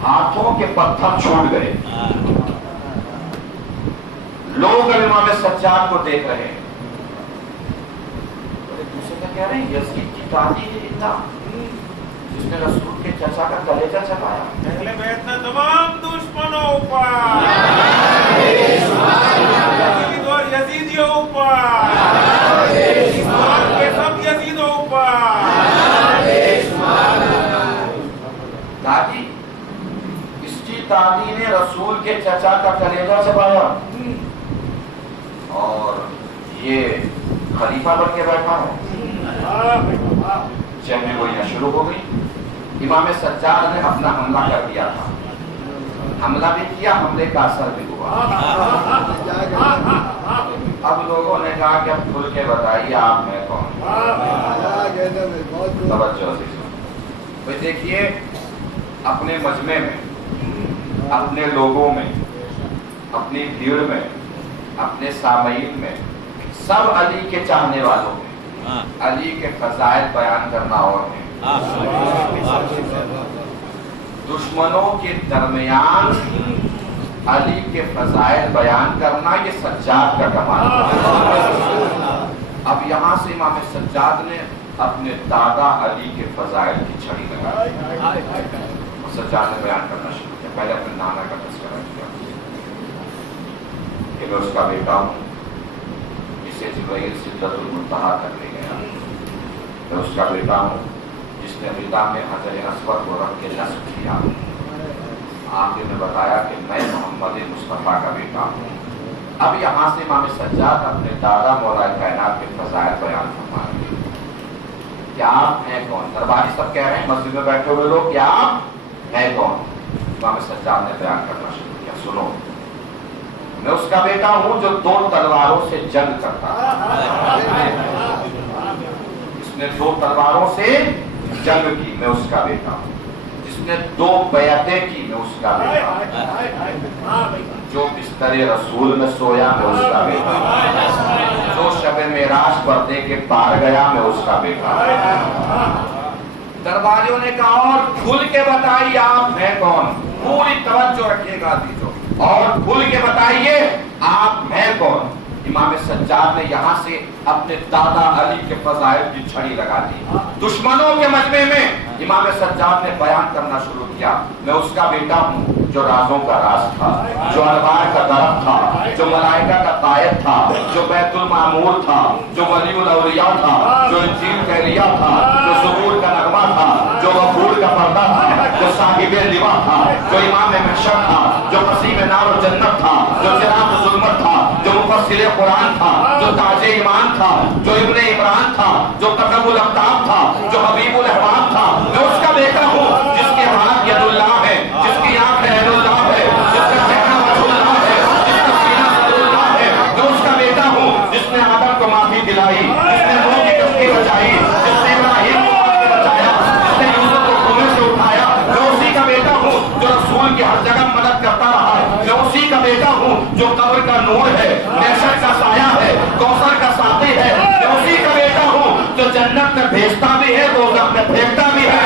ہاتھوں کے پتھر چھوٹ گئے۔ لوگ امام سجاد کو دیکھ رہے ہیں، دوسرے کا کہہ رہے ہیں یزید کی دادی ہے ہندا جس نے رسول کے چچا کا کلیجہ چبایا۔ اہل بیت نے تمام دشمنوں پر یزیدیوں پر کے سب یزیدوں پر دادی، اس کی دادی نے رسول کے چچا کا کلیجہ چبایا اور یہ خلیفہ بن کے بیٹھا ہے۔ چہنے گوئیاں شروع ہو گئی۔ امام سجاد نے اپنا حملہ کر دیا تھا، حملہ بھی کیا، حملے کا اثر بھی ہوا۔ اب لوگوں نے کہا کہ اب کھل کے بتائیے آپ میں کون۔ توجہ سے دیکھیے، اپنے مجمع میں، اپنے لوگوں میں، اپنی بھیڑ میں، اپنے سامعین میں، سب علی کے چاہنے والوں میں علی کے فضائل بیان کرنا اور ہیں۔ دشمنوں کے درمیان علی کے فضائل بیان کرنا یہ سجاد کا کمال ہے۔ اب یہاں سے امام سجاد نے اپنے دادا علی کے فضائل کی چھڑی لگائی، سجاد نے بیان کرنا شروع کیا۔ پہلے اپنے نانا کا تذکرہ کیا کہ میں اس کا بیٹا ہوں، جسے جبرائیل سدرۃ المنتہا کر لے گیا، میں اس کا بیٹا ہوں جس نے غدا میں حجر اسود کو رکھ کے نصب کیا، آخر میں بتایا کہ میں محمد مصطفیٰ کا بیٹا ہوں۔ اب یہاں سے امام سجاد اپنے دادا مولا کائنات کے فضائل بیان فرما رہے ہیں کہ آپ ہیں کون؟ درباری سب کہہ رہے ہیں مسجد میں بیٹھے ہوئے لوگ کہ آپ ہیں کون؟ امام سجاد نے بیان کرنا شروع کیا، سنو میں اس کا بیٹا ہوں جو 2 تلواروں سے جنگ کرتا ہے، اس نے 2 تلواروں سے جنگ کی، میں اس کا بیٹا ہوں۔ جس نے 2 بیعتیں کی، میں اس کا بیٹا ہوں۔ جو بستر رسول میں سویا، میں اس کا بیٹا ہوں۔ جو شب معراج پردے کے پار گیا، میں اس کا بیٹا ہوں۔ درباریوں نے کہا اور کھل کے بتائیے آپ ہیں کون؟ پوری توجہ رکھیے گا دیجو، اور کھل کے بتائیے آپ ہیں کون؟ امام سجاد نے یہاں سے اپنے دادا علی کے فضائل کی چھڑی لگا دی۔ دشمنوں کے مجمع میں امام سجاد نے بیان کرنا شروع کیا، میں اس کا بیٹا ہوں جو رازوں کا راز تھا، جو انوار کا درخت تھا، جو ملائکہ کا قائد تھا، جو بیت المعمور تھا، جو ولی الاولیاء تھا، جو انجیل کا لیا تھا، جو زبور کا نغمہ تھا، جو غفور کا پردہ تھا، جو صاحب لوا تھا، جو امام محشر تھا، جو قسیم نار و جنت تھا، جو چراغ ظلمت تھا، جو مفسر قرآن تھا، جو تاج ایمان تھا، جو ابن عمران تھا، جو تقب الاقطاب تھا، جو حبیب الاحباب تھا، میں اس کا بیٹا ہوں جس کے ہاتھ ید اللہ ہے، جس کی آنکھ عین اللہ ہے، جس کا چہرہ وجہ اللہ ہے، جس کا سینہ صدر اللہ ہے، میں اس کا بیٹا ہوں جس نے آدم کو معافی دلائی، جس نے نوح کی کشتی بچائی، جس نے ابراہیم کو آگ سے بچایا، جس نے یوسف کو کنویں سے اٹھایا، میں اسی کا بیٹا ہوں جو رسول کی ہر جگہ مدد کرتا رہا ہے، میں اسی کا بیٹا ہوں جو قبر کا نور ہے، محشر کا سایہ ہے، کوثر کا ساقی ہے، میں اسی کا بیٹا ہوں جو جنت میں بھیجتا بھی ہے، دوزخ میں پھینکتا بھی ہے۔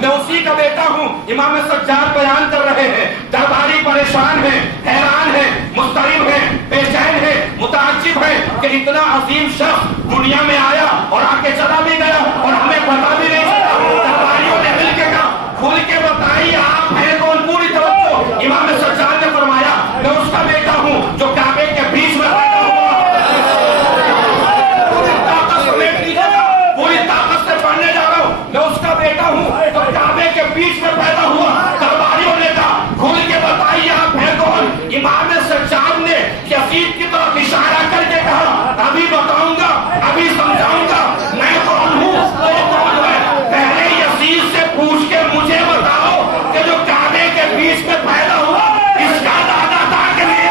میں اسی کا بیٹا ہوں۔ امام سجاد بیان کر رہے ہیں، درباری پریشان ہیں، حیران ہیں، مضطرب ہیں، بے چین ہیں، متعجب ہیں کہ اتنا عظیم شخص دنیا میں آیا اور آ کے چلا بھی گیا اور ہمیں پتا بھی نہیں چلا۔ درباریوں نے مل کے کہا کھل کے بتائیے آپ ہیں کون؟ پوری توجہ۔ امام سجاد نے فرمایا میں اس کا بیٹا ہوں جو کعبے کے بیچ میں پیدا ہوا۔ پوری طاقت سے پڑھنے جا رہا ہوں، میں اس کا بیٹا ہوں جو کعبے کے بیچ میں پیدا ہوا۔ درباریوں نے کہا کھل کے بتائیے آپ ہیں کون؟ امام سجاد نے یزید کی طرف اشارہ کر کے کہا ابھی بتاؤں گا، ابھی سمجھاؤں گا میں کون ہوں، وہ کون ہے۔ پہلے یزید سے پوچھ کے مجھے بتاؤ کہ جو کعبے کے بیچ میں پیدا ہوا اس کا دادا تھا کہ نہیں؟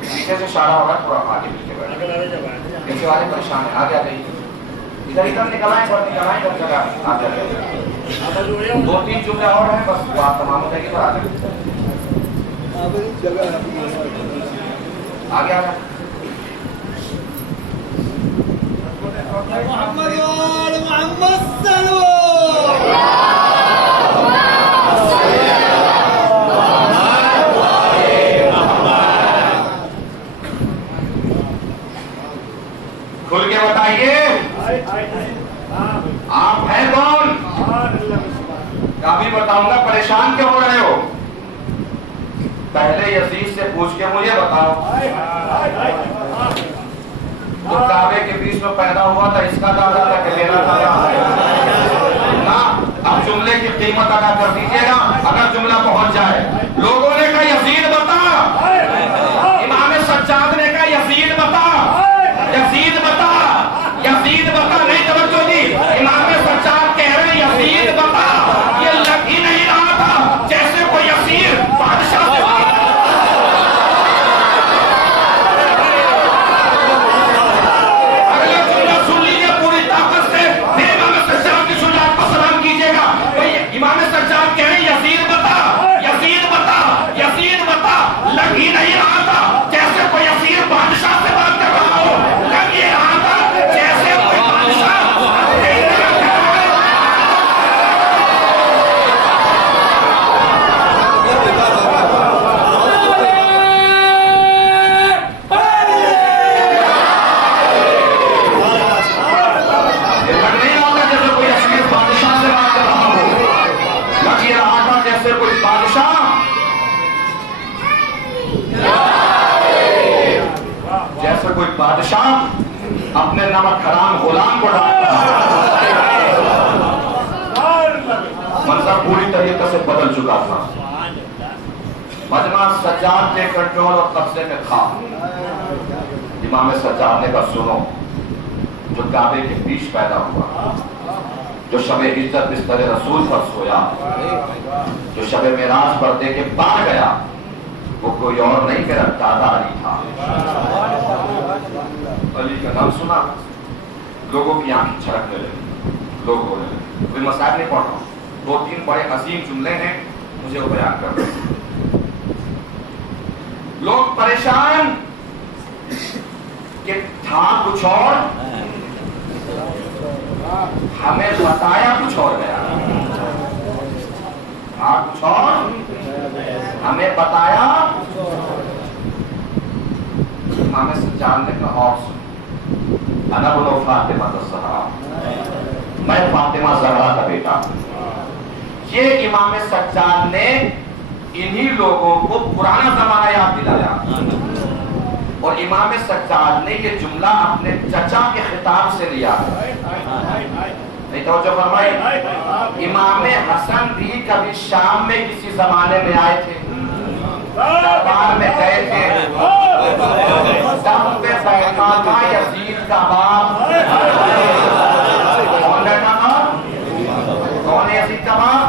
پیچھے سے اشارہ ہوگا تھوڑا آگے مل کے بیٹھے، پیچھے والے پریشان ہیں، آگے آ جائیے، ادھر ادھر نکلائیں ہر جگہ آ جائیے۔ 2-3 جملے اور ہیں بس بات تمام ہو جائے گی، تو آ جائیے آگے آ جائیں۔ محمد وآل محمد صلو کھل کے بتائیے آپ ہیں کون؟ کبھی بتاؤں گا پریشان کیوں ہو رہے ہو؟ پہلے یزید سے پوچھ کے مجھے بتاؤ تو کعبے کے بیچ میں پیدا ہوا تھا اس کا دعویٰ تھا کہ لینا تھا اب جملے کی قیمت ادا کر دیجیے گا اگر جملہ پہنچ جائے. لوگوں نے کہا یزید بتا, امام سجاد نے کہا یزید بتا, یزید بتا, یزید بتا. نہیں توجہ دی, امام سجاد کہہ رہے یزید بتا. یہ لگ ہی نہیں رہا تھا جیسے کوئی اسیر بادشاہ سے امام سجاد کہہ رہے یزید بتا, یزید بتا, یزید بتا. لگ ہی نہیں رہا تھا جیسے کوئی اسیر بادشاہ سے بات کر رہا ہو, لگ ہی رہا تھا جیسے کوئی بادشاہ. جیسے کوئی بادشاہ اپنے نمک حرام غلام کو ڈالتا منظر پوری طریقے سے بدل چکا تھا. مجمع سجاد کے کنٹرول اور قبضے میں تھا. امام سجاد نے کہا سنو, جو کعبے کے بیچ پیدا ہوا, جو شب ہجرت بستر رسول پر سویا, جو شب معراج پردے کے پار گیا, وہ کوئی اور نہیں میرا دادا علی تھا. علی کا نام سنا, لوگوں کی آنکھیں چھڑکنے لگی, لوگ بولنے لگے. کوئی مسائل نہیں پڑھ رہا ہوں, 2-3 بڑے عظیم جملے ہیں, مجھے وہ بیان کر رہے ہیں. لوگ پریشان کہ تھا کچھ اور, ہمیں بتایا کچھ اور گیا. تھا کچھ اور, ہمیں بتایا. امام سجاد نے کہا اور سن, انا بنو فاطمہ الزہرا, میں فاطمہ زہرا کا بیٹا. یہ امام سجاد نے انہی لوگوں کو پرانا زمانہ یاد دلایا, اور امام سجاد نے یہ جملہ اپنے چچا کے خطاب سے لیا. نہیں توجہ فرمائی. امام حسن بھی کبھی شام میں کسی زمانے میں آئے تھے, دربار میں گئے تھے, سب پہ بیٹھا تھا یزید کا باپ. کون بیٹھا تھا؟ کون ہے یزید کا باپ؟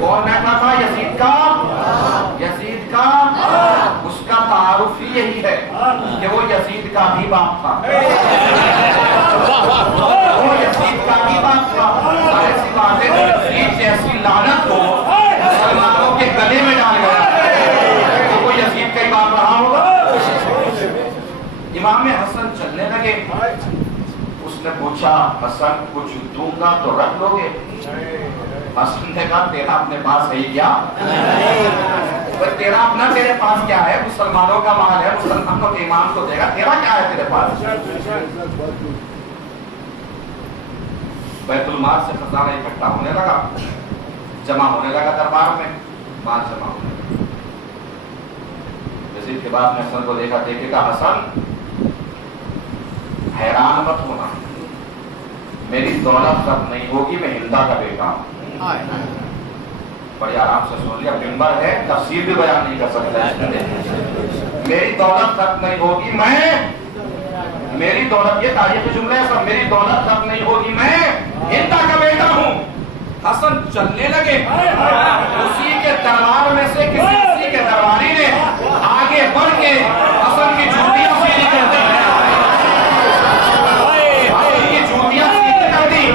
کون بیٹھا تھا؟ یزید کا, یزید کا. اس کا تعارف ہی یہی ہے کہ وہ یزید کا بھی باپ تھا, وہ یزید کا بھی باپ تھا. ایسی بات ہے یزید جیسی لعنت کو مسلمانوں کے گلے میں ڈال گیا, تو وہ یزید کا ہی باپ رہا ہوگا. امام حسن چلنے لگے. اس نے پوچھا حسن کچھ دوں گا تو رکھ لو گے؟ حسن نے کہا تیرا اپنے پاس ہے کیا؟ تیرا اپنا تیرے پاس کیا ہے؟ مسلمانوں کا مال ہے, مسلمانوں کے امام کو دے گا, تیرا کیا ہے تیرے پاس؟ بیت المال سے خزانہ اکٹھا ہونے لگا, جمع ہونے لگا دربار میں, مال جمع ہونے لگا. یزید کے بعد نے حسن کو دیکھا, دیکھے گا حسن حیران مت ہونا, میری دولت ختم نہیں ہوگی, میں ہندا کا بیٹا ہوں. بڑی آرام سے سن لیا, منبر ہے, تفسیر بھی بیان نہیں کر سکتا. میری دولت ختم نہیں ہوگی, میں, میری دولت, یہ تاریخی جملے ہیں سب, میری دولت ختم نہیں ہوگی, میں ہندا کا بیٹا ہوں. حسن چلنے لگے. اسی کے دربار میں سے کسی کے درباری نے آگے بڑھ کے حسن کی جوتیاں سیدھی کر دی, حسن کی جوتیاں سیدھی کر دی.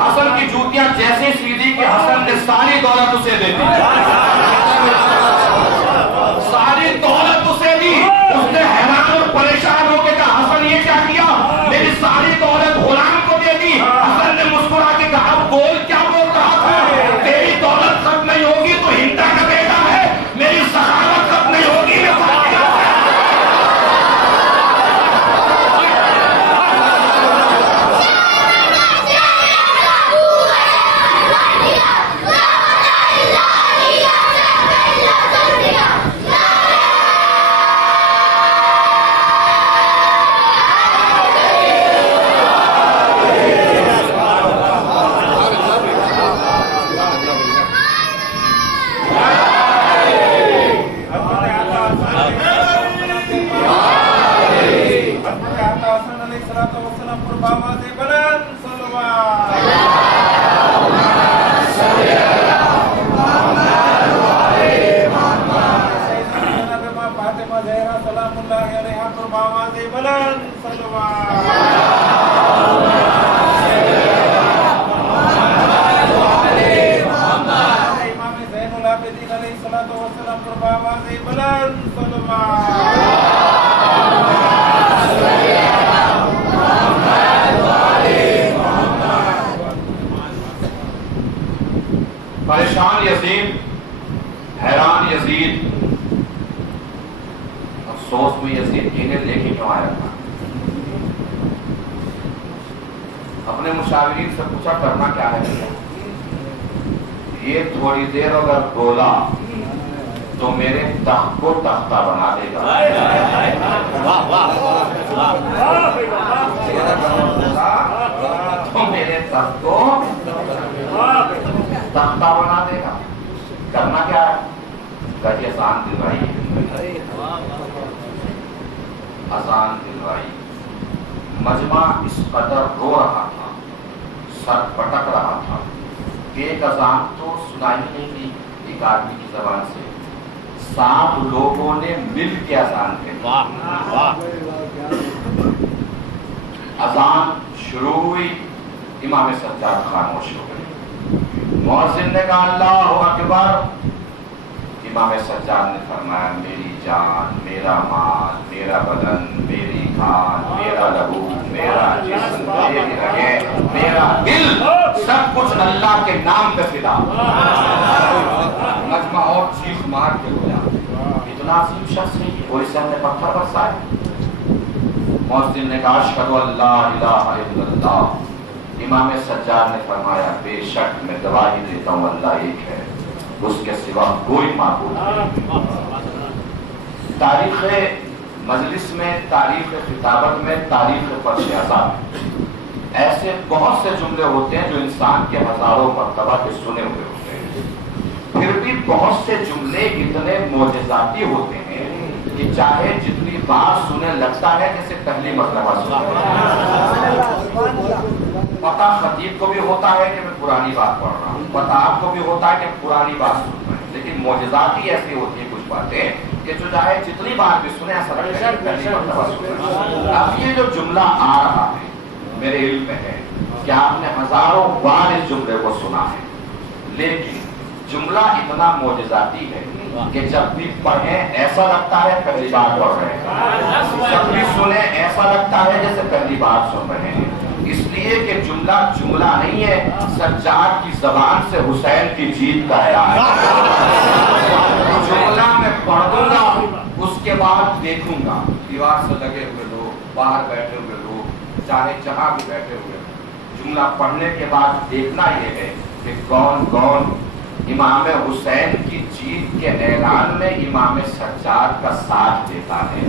حسن کی جوتیاں جیسے سیدھی کہ حسن نے ساری دولت اسے دے دی, ساری دولت اسے دی. اس نے حیران اور پریشان ہو کے کہا حسن یہ کیا کیا؟ میری ساری دولت بول کیا بول رہا تھا؟ تیری دولت ختم نہیں ہوگی تو ہندا کا بیٹا ہے، میری سخاوت ختم نہیں ہوگی میں پریشان یزید، حیران یزید، افسوس میں یزید انہیں لے کے کیوں آیا تھا؟ اپنے مشاورین سے پوچھا کرنا کیا ہے؟ یہ تھوڑی دیر اگر بولا تو میرے تخت کو تختہ بنا دے گا، تو میرے تخت کو تختہ بنا دے گا۔ کرنا کیا ہے؟ کہی آسان دلوائی، آسان دلوائی۔ مجمع اس قدر رو رہا تھا، سر پٹک رہا تھا کہ ایک اذان تو سنائی نہیں دی ایک آدمی کی زبان سے، 7 لوگوں نے مل کے اذان کہی۔ اذان شروع ہوئی، امام سجاد خاموش ہو گئے۔ مؤذن نے کہا اللہ اکبر، امام سجاد نے فرمایا میری جان، میرا مال، میرا بدن، میری کھان، میرا لہو، میرا جسم، میری رگیں، میرا دل، سب کچھ اللہ کے نام پہ فدا۔ مجمع اور چیخ مار کے رویا، اتنا عظیم شخص نہیں، اور اسے ہم نے پتھر برسائے۔ مؤذن نے کہا اشہد ان لا الہ الا اللہ۔ امام سجاد نے فرمایا بے شک میں گواہی دیتا ہوں اللہ ایک ہے، اس کے سوا کوئی معبود نہیں۔ تاریخ مجلس میں، تاریخ خطابت میں، تاریخ فرش عزا میں ایسے بہت سے جملے ہوتے ہیں جو انسان کے ہزاروں مرتبہ کے سنے ہوئے ہوتے ہیں، پھر بھی بہت سے جملے اتنے معجزاتی ہوتے ہیں کہ چاہے جتنی بار سنے لگتا ہے جیسے پہلی مرتبہ سنے۔ پتہ خطیب کو بھی ہوتا ہے کہ میں پرانی بات پڑھ رہا ہوں، پتہ آپ کو بھی ہوتا ہے کہ پرانی بات سن رہے ہیں، لیکن معجزات ہی ایسی ہوتی ہیں کچھ باتیں کہ جو چاہے جتنی بار بھی سنے ایسا لگتا ہے کہ پہلی مرتبہ سنے۔ اب یہ جو جملہ آ رہا ہے میرے علم میں ہے کہ آپ نے ہزاروں بار اس جملے کو سنا ہے، لیکن جملہ اتنا معجزاتی ہے کہ جب بھی پڑھیں ایسا لگتا ہے پہلی بار پڑھ رہے ہیں، جب بھی سنیں ایسا لگتا ہے جیسے پہلی بار سن رہے ہیں، اس لیے کہ جملہ جملہ نہیں ہے، سجاد کی زبان سے حسین کی جیت کا اعلان ہے۔ جملہ میں پڑھ دوں گا، اس کے بعد دیکھوں گا دیوار سے لگے ہوئے لوگ، باہر بیٹھے ہوئے لوگ، چاہے جہاں بھی بیٹھے ہوئے، جملہ پڑھنے کے بعد دیکھنا یہ ہے کہ کون کون امام حسین کی جیت کے اعلان میں امام سجاد کا ساتھ دیتا ہے۔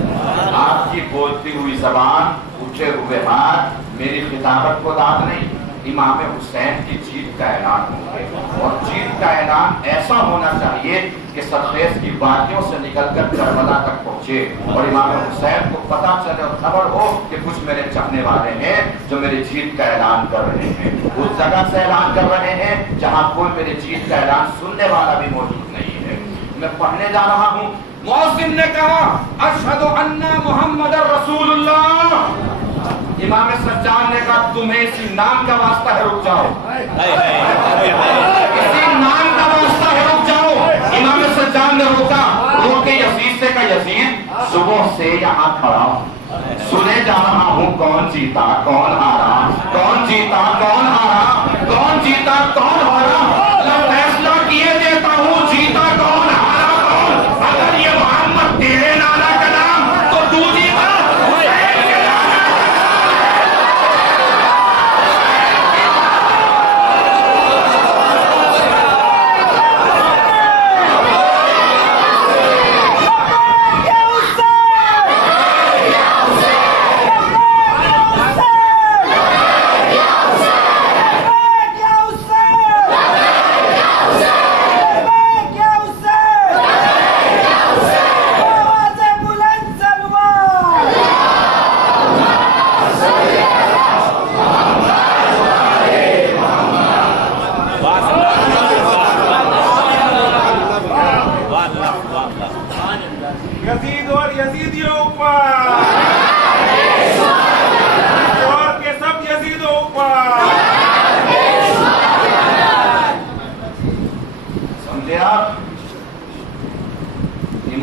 آپ کی بولتی ہوئی زبان، اٹھے ہوئے ہاتھ میری خطابت کو داد نہیں، امام حسین کی جیت کا اعلان ہو گئے، اور جیت کا اعلان ایسا ہونا چاہیے کہ سرخیز کی وادیوں سے نکل کر کربلا تک پہنچے اور امام حسین کو پتہ چلے اور خبر ہو کہ کچھ میرے چاہنے والے ہیں جو میری جیت کا اعلان کر رہے ہیں، اس جگہ سے اعلان کر رہے ہیں جہاں کوئی میری جیت کا اعلان سننے والا بھی موجود نہیں ہے۔ میں پڑھنے جا رہا ہوں، مؤذن نے کہا اشہد ان محمد رسول اللہ۔ امام سجاد نے کہا تمہیں اسی نام کا واسطہ ہے رک جاؤ، اسی نام کا واسطہ ہے رک جاؤ۔ امام سجاد نے روکا، روک کے یزید سے کہا یزید صبح سے یہاں کھڑا ہوں، سنے جا رہا ہوں کون جیتا کون ہارا، کون جیتا کون ہارا، کون جیتا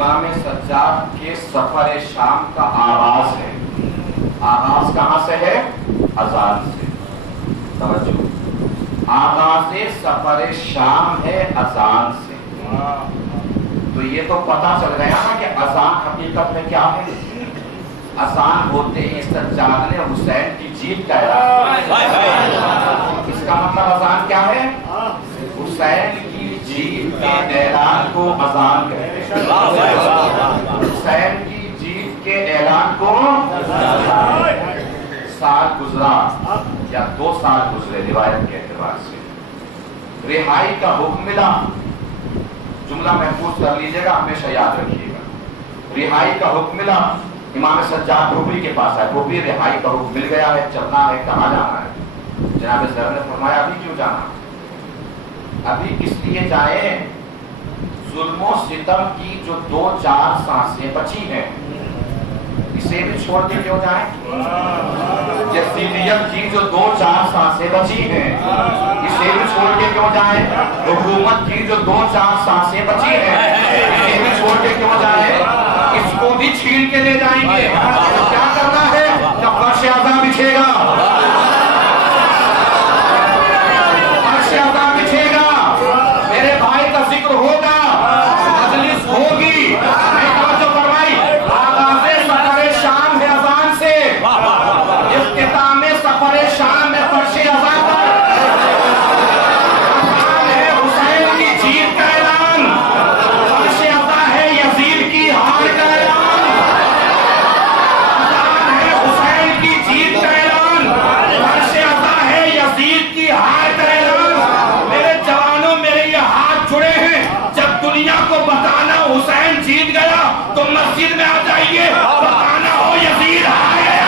امام سجاد کے سفر شام کا آغاز ہے. آغاز کہاں سے ہے؟ اذان سے. توجہ، آغاز سفر شام ہے اذان سے. تو یہ تو پتا چل گیا نا کہ اذان حقیقت میں کیا ہے. اذان ہوتے ہی سجاد نے حسین کی جیت کا اعلان. اس کا مطلب اذان کیا ہے؟ حسین کی جیت کے اعلان کو اذان کہتے ہیں. حسین کی جیت کے اعلان کو. سال گزرا یا 2 سال گزرے روایت کے اعتبار سے، رہائی کا حکم ملا. جملہ محفوظ کر لیجئے گا، ہمیشہ یاد رکھیے گا. رہائی کا حکم ملا، امام سجاد کھوپڑی کے پاس آئے. کھوپڑی رہائی کا حکم مل گیا ہے، چلنا ہے، کہاں جانا ہے؟ جناب زہر نے فرمایا ابھی کیوں جانا؟ ابھی اس لیے جائیں ظلم و ستم کی جو 2-4 سانسیں بچی ہیں اسے بھی چھوڑ کے کیوں جائیں؟ یزیدیت کی جو 2-4 سانسیں بچی ہیں اسے بھی چھوڑ کے کیوں جائیں؟ حکومت کی جو 2-4 سانسیں بچی ہیں اسے بھی چھوڑ کے کیوں جائیں؟ اس کو بھی چھین کے لے جائیں گے. کیا کرنا ہے؟ جب فرش اعظم بچھے گا، فرش اعظم بچھے گا، میرے بھائی کا ذکر ہوگا، مجلس ہوگی. توجہ فرمائی، آغاز سفر شام ہے اذان سے، اختتام سفر شام ہے فرش اعظم پر. اذان ہے حسین کی جیت کا اعلان، فرش اعظم ہے یزید کی ہار کا اعلان. اذان ہے حسین کی جیت کا اعلان، فرش اعظم ہے یزید کی ہار کا اعلان. میرے جوانوں، میرے یہ ہاتھ جڑے ہیں. جب دنیا کو بتانا حسین جیت گیا تو مسجد میں آ جائیے، بتانا ہو یزید ہار گیا.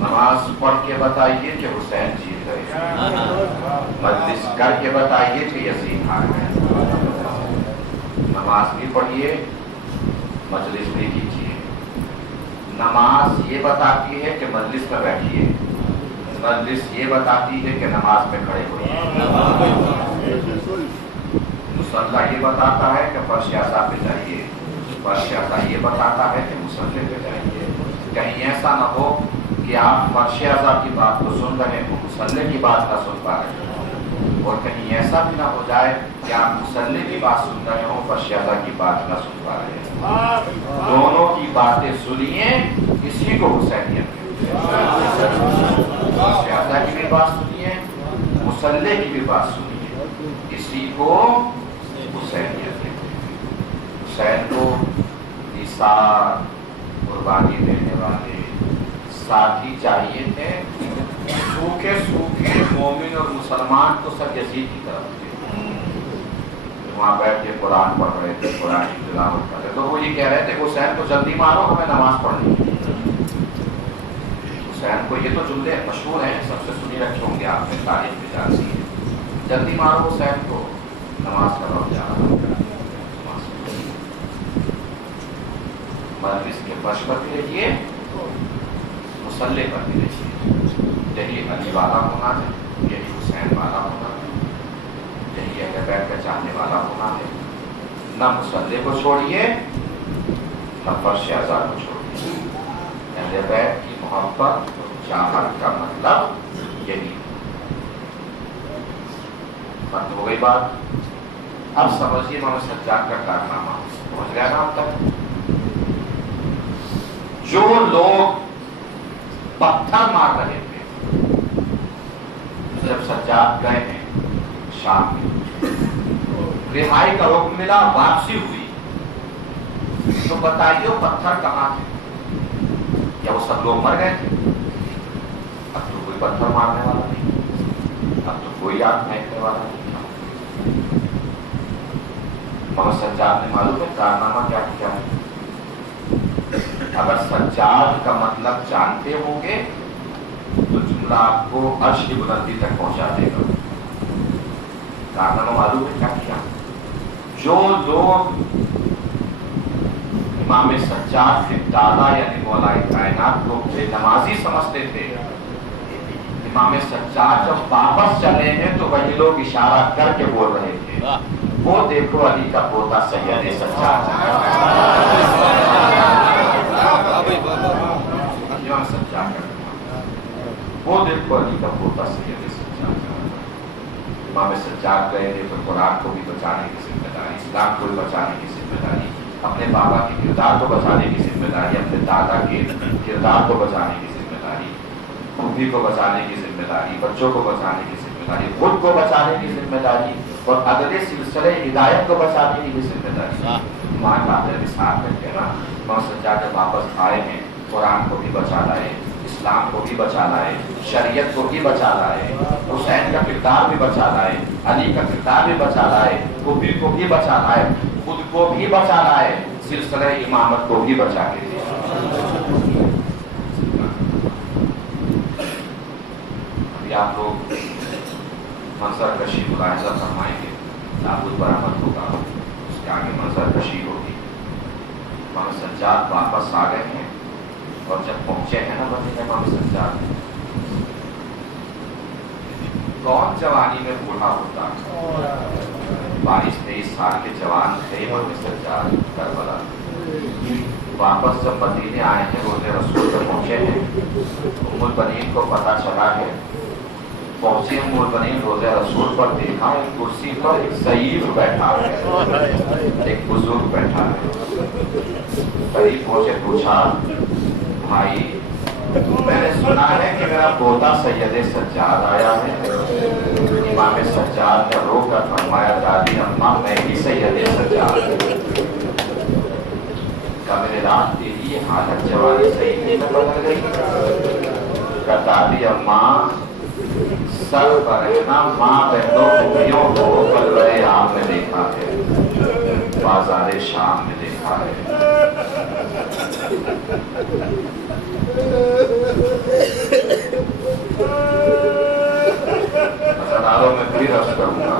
نماز پڑھ کے بتائیے کہ حسین جیت گئے، مجلس کر کے بتائیے کہ یزید ہار گئے. نماز بھی پڑھیے، مجلس بھی کیجیے. نماز یہ بتاتی ہے کہ مجلس میں بیٹھیے، مجلس یہ بتاتی ہے کہ نماز میں کھڑے ہوئیے. مصلی یہ بتاتا ہے کہ فرش اعظم پہ جائیے، فرش اعظم یہ بتاتا ہے کہ مصلی پہ جائیے. کہیں ایسا نہ ہو کہ آپ فرش اعظم کی بات تو سن رہے ہوں، مصلی کی بات نہ سن پا رہے ہیں. اور کہیں ایسا بھی نہ ہو جائے کہ آپ مصلی کی بات سن رہے ہوں، فرش اعظم کی بات نہ سن پا رہے ہیں. دونوں کی باتیں سنیے، اسی کو حسینیت کہتے ہیں. فرش اعظم کی بھی بات سنیے، مصلی کی بھی بات سنیے، اسی کو حسینیت کہتے ہیں. حسین کو ایثار، قربانی دینے والے ساتھی چاہیے تھے. سوکھے سوکھے مومن اور مسلمان تو سب یزید کی طرف تھے. وہاں بیٹھ کے قرآن پڑھ رہے تھے، قرآن کی تلاوت کر رہے تو وہ یہ کہہ رہے تھے حسین کو جلدی مارو، ہمیں نماز پڑھنی. حسین کو یہ تو جملے مشہور ہیں، سب سے سنی رکھے ہوں گے آپ نے، تاریخ میں جانسی ہے. جلدی مارو حسین کو، نماز کا وقت جا رہا. مجلس کے فرش پر بھی رہیے، مصلی پر بھی رہیے. یہی علی والا ہونا ہے، یہی حسین والا ہونا ہے، یہی اہل بیت کا چاہنے والا ہونا ہے. نہ مصلی کو چھوڑیے، نہ فرش اعظم کو چھوڑیے. اہل بیت کی محبت چاہت کا مطلب یہی ہے۔ بات ہو گئی بات؟ اب سمجھیے امام سجاد کا کارنامہ پہنچ گیا نا اب تک؟ جو لوگ پتھر مار رہے تھے جب سجاد گئے ہیں شام میں، رہائی کا حکم ملا، واپسی ہوئی، تو بتائیے وہ پتھر کہاں تھے؟ کیا وہ سب لوگ مر گئے تھے؟ اب تو کوئی پتھر مارنے والا نہیں، اب تو کوئی آگ پھینکنے والا نہیں۔ مگر سجاد نے معلوم ہے کارنامہ کیا کیا ہے؟ اگر سجاد کا مطلب جانتے ہوں گے تو جملہ آپ کو عرش کی بلندی تک پہنچا دے گا۔ کارنامہ معلوم ہے کیا کیا؟ جو لوگ امام سجاد کے دادا یعنی مولا کائنات کو بے نمازی سمجھتے تھے، امام سجاد جب واپس چلے ہیں تو وہی لوگ اشارہ کر کے بول رہے تھے، وہ دیکھو علی کا پوتا سید سجاد وہ دیکھو علی کا پوتا سید سجاد۔ امام سجاد گئے تھے تو قرآن کو بھی بچانے کی ذمہ داری، اسلام کو بھی بچانے کی ذمہ داری، اپنے بابا کے کردار کو بچانے کی ذمہ داری، اپنے دادا کے کردار کو بچانے کی ذمہ داری، پھوپھی کو بچانے کی ذمہ داری، بچوں کو بچانے کی ذمہ داری، خود کو بچانے کی ذمہ داری اور اگلے سلسلے ہدایت کو بچانے کی بھی ذمہ داری۔ ماں بابا کے ساتھ میں تھے نا، امام سجاد جب واپس آئے ہیں قرآن کو بھی بچا لائے، اسلام کو بھی بچا لائے، شریعت کو بھی بچا لائے، حسین کا کردار بھی بچا لائے، علی کا کردار بھی بچا لائے، پھوپھی کو بھی بچا لائے، خود کو بھی بچا لائے، سلسلہ امامت کو بھی بچا کے دیا۔ ابھی آپ لوگ منظر کشی ملاحظہ فرمائیں گے، تابوت برآمد ہوگا، اس کے آگے منظر کشی ہوگی۔ امام سجاد واپس آ گئے ہیں اور جب پہنچے ہیں نا مدینہ امام سجاد، کون جوانی میں بوڑھا ہوتا؟ 22-23 سال کے جوان تھے امام سجاد کربلا۔ واپس جب مدینے آئے ہیں، روزے رسول پہ پہنچے ہیں، ام البنین کو پتہ چلا ہے، پہنچے ام البنین روزے رسول پر، دیکھا ایک کرسی پر ایک ضعیف بیٹھا ہے، ایک بزرگ بیٹھا ہے۔ قریب پہنچے، پوچھا بھائی میں نے سنا ہے کہ میرا پوتا سید سجاد آیا ہے۔ امام سجاد نے رو کر فرمایا دادی اماں میں ہی سید سجاد ہوں۔ کہا میرے رات تیری یہ حالت جوانی صحیح نہیں میں بدل گئی؟ کہا دادی اماں سر پر رہنا ماں بہنوں خوبیوں کو قلعہ عام میں دیکھا ہے، بازار شام میں دیکھا ہے۔ مسئلہ میں پھر عرض کروں گا،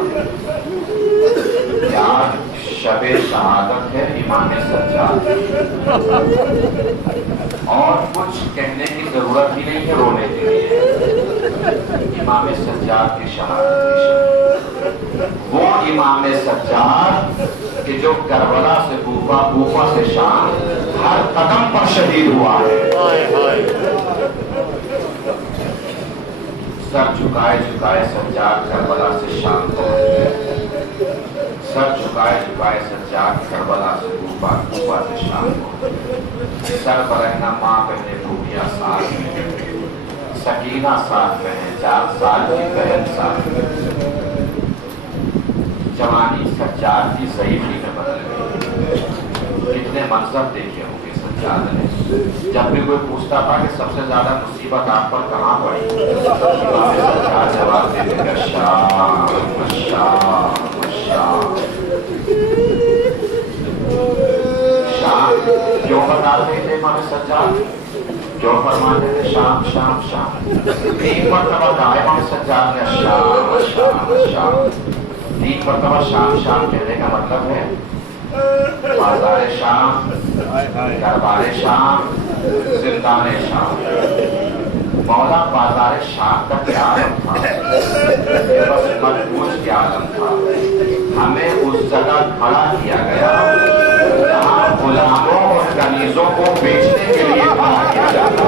یاد شب شہادت ہے امام سجاد، اور کچھ کہنے کی ضرورت ہی نہیں ہے رونے کے لیے۔ امام سجاد کی شہادت کی شب، وہ امام سجاد کہ جو کربلا سے کوفہ، کوفہ سے شام، ہر قدم پر شہید ہوا ہے۔ سر جھکائے جھکائے سجاد کربلا سے شام پہنچ گئے، سر جھکائے جھکائے سجاد کربلا سے کوفہ، کوفہ سے شام پہنچ گئے۔ سر پر رہنا ماں بہنیں بھوکیاں ساتھ میں، سکینہ ساتھ میں ہے، 4 سال کی بہن ساتھ میں۔ جوانی سجاد کی ضعیفی میں بدل گئی۔ کتنے منظر دیکھے ہوں گے سجاد نے، جب بھی کوئی پوچھتا تھا کہ سب سے زیادہ مصیبت آپ پر کہاں پڑی، امام سجاد جواب دیتے تھے شام شام شام۔ شام کیوں بتاتے تھے امام سجاد؟ کیوں فرماتے تھے شام شام شام؟ 3 مرتبہ کہا امام سجاد نے شام شام شام۔ 3 مرتبہ شام شام کہنے کا مطلب ہے بازار شام، دربار شام، زندان شام۔ مولا بازار شام کا کیا عالم تھا، بس مدبوج کے عالم تھا۔ ہمیں اس جگہ کھڑا کیا گیا جہاں غلاموں اور کنیزوں کو بیچنے کے لیے کھڑا کیا جاتا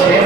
6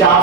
4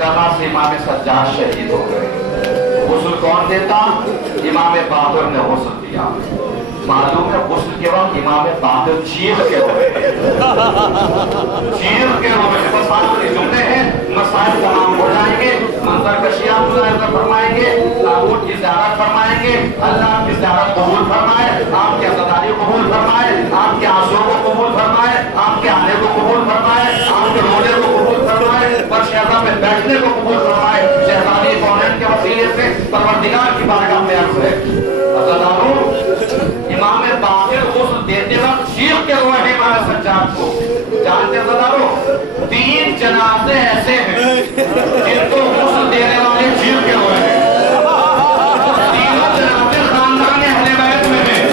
کرما سے امام سجاد شہید ہو گئے. غسل کون دیتا؟ امام باقر نے غسل دیا. معلوم ہے غسل کے وقت امام باقر چیخ کے ہوئے بس آخری جملے ہیں. مسائل تمام ہو جائیں گے. منظر کشیاں ملاحظہ فرمائیں گے. تابوت کی زیارت فرمائیں گے. اللہ کی زیارت قبول فرمائے. آپ کے عزاداری قبول فرمائے. آپ کے آنسوں کو قبول فرمائے. آپ کے آنے کو قبول فرمائے. آپ کے رونے کو قبول فرمائے. پر شہزہ میں بیٹھنے کو قبول فرمائے. شہزادی کونین کے وسیلے سے پروردگار کی بارگاہ میں عرض ہے عزاداروں امام باقر غسل دیتے وقت چیخ کے روئے ہیں امام سجاد کو. جانتے عزاداروں 3 جنازے ایسے ہیں جن کو غسل دینے والے چیخ کے روئے ہیں. تینوں جنازے خاندان اہل بیت میں ہیں.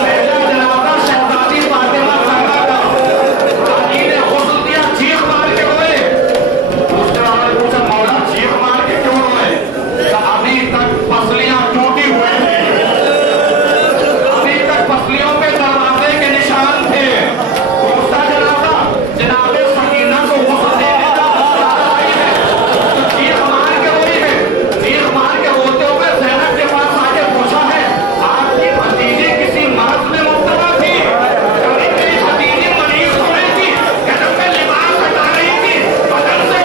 پہلا جنازہ شہزادی فاطمہ زہرا کا. علی نے غسل دیا چیخ مار کے روئے. دوسرے والے نے پوچھا مولا چیخ مار کے کیوں روئے؟ ابھی تک پسلیاں ٹوٹی ہوئے ہیں. پسلیوں پہ دروازے کے نشان تھے. دوسرا جنازہ جناب سکینہ کو غسل دینے کا آئی ہے تو چیخ مار کے روئی ہے. چیخ مار کے روتے ہوئے زینب کے پاس آ کے پوچھا ہے آپ کی بھتیجی کسی مرض میں مبتلا تھی؟ کبھی میری بھتیجی مریض ہو رہی تھی. گھر میں لباس ہٹا رہی تھی. بدن سے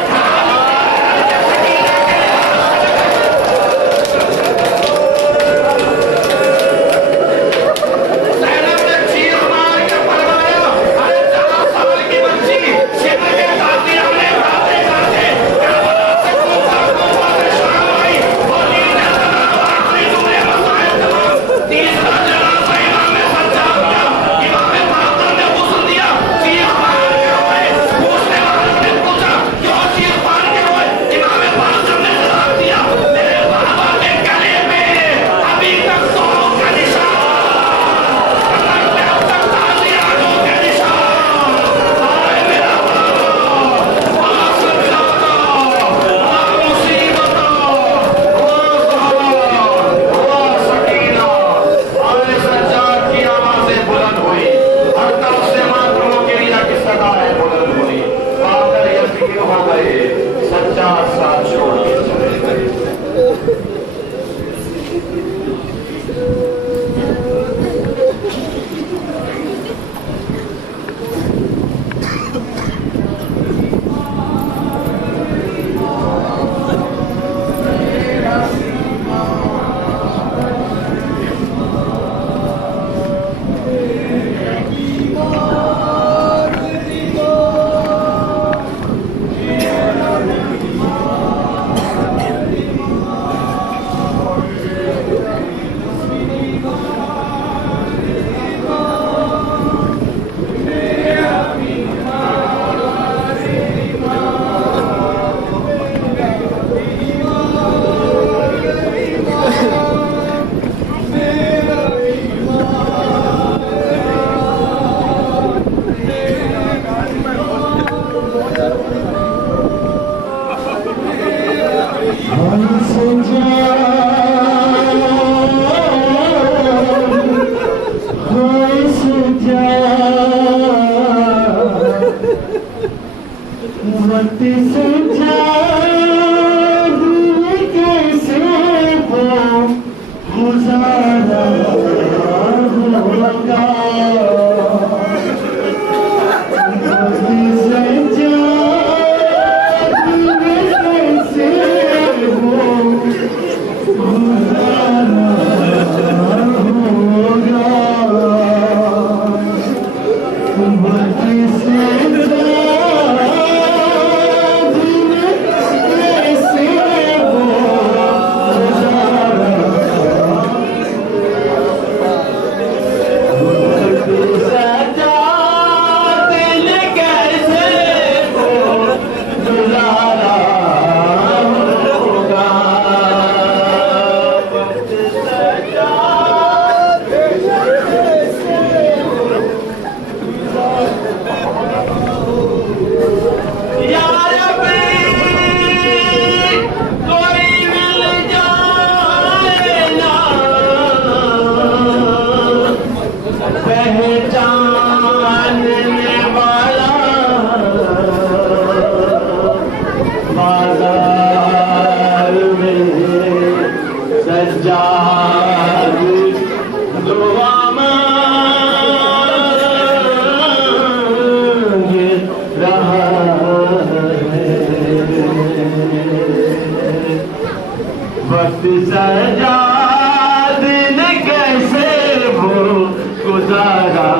وقت سجاد نے کیسے وہ گزارا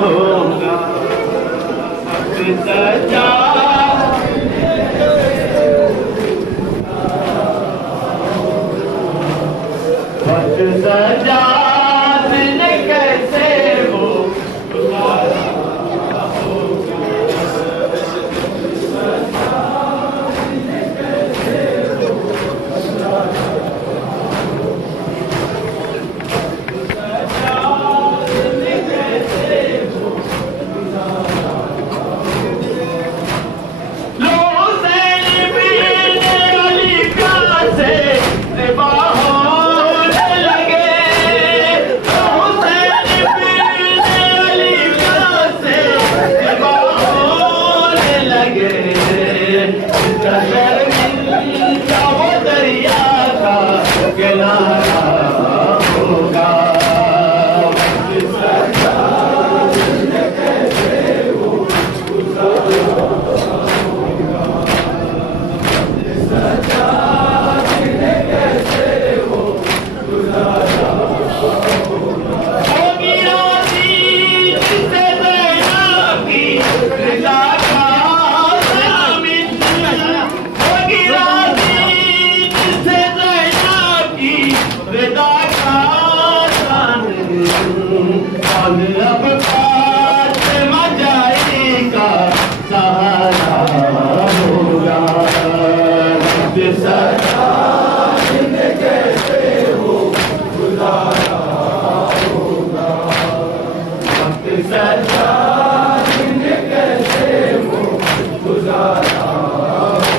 ہوگا وقت سجاد وقت سجاد نے کیسے وہ گزارا دریا کا کنارہ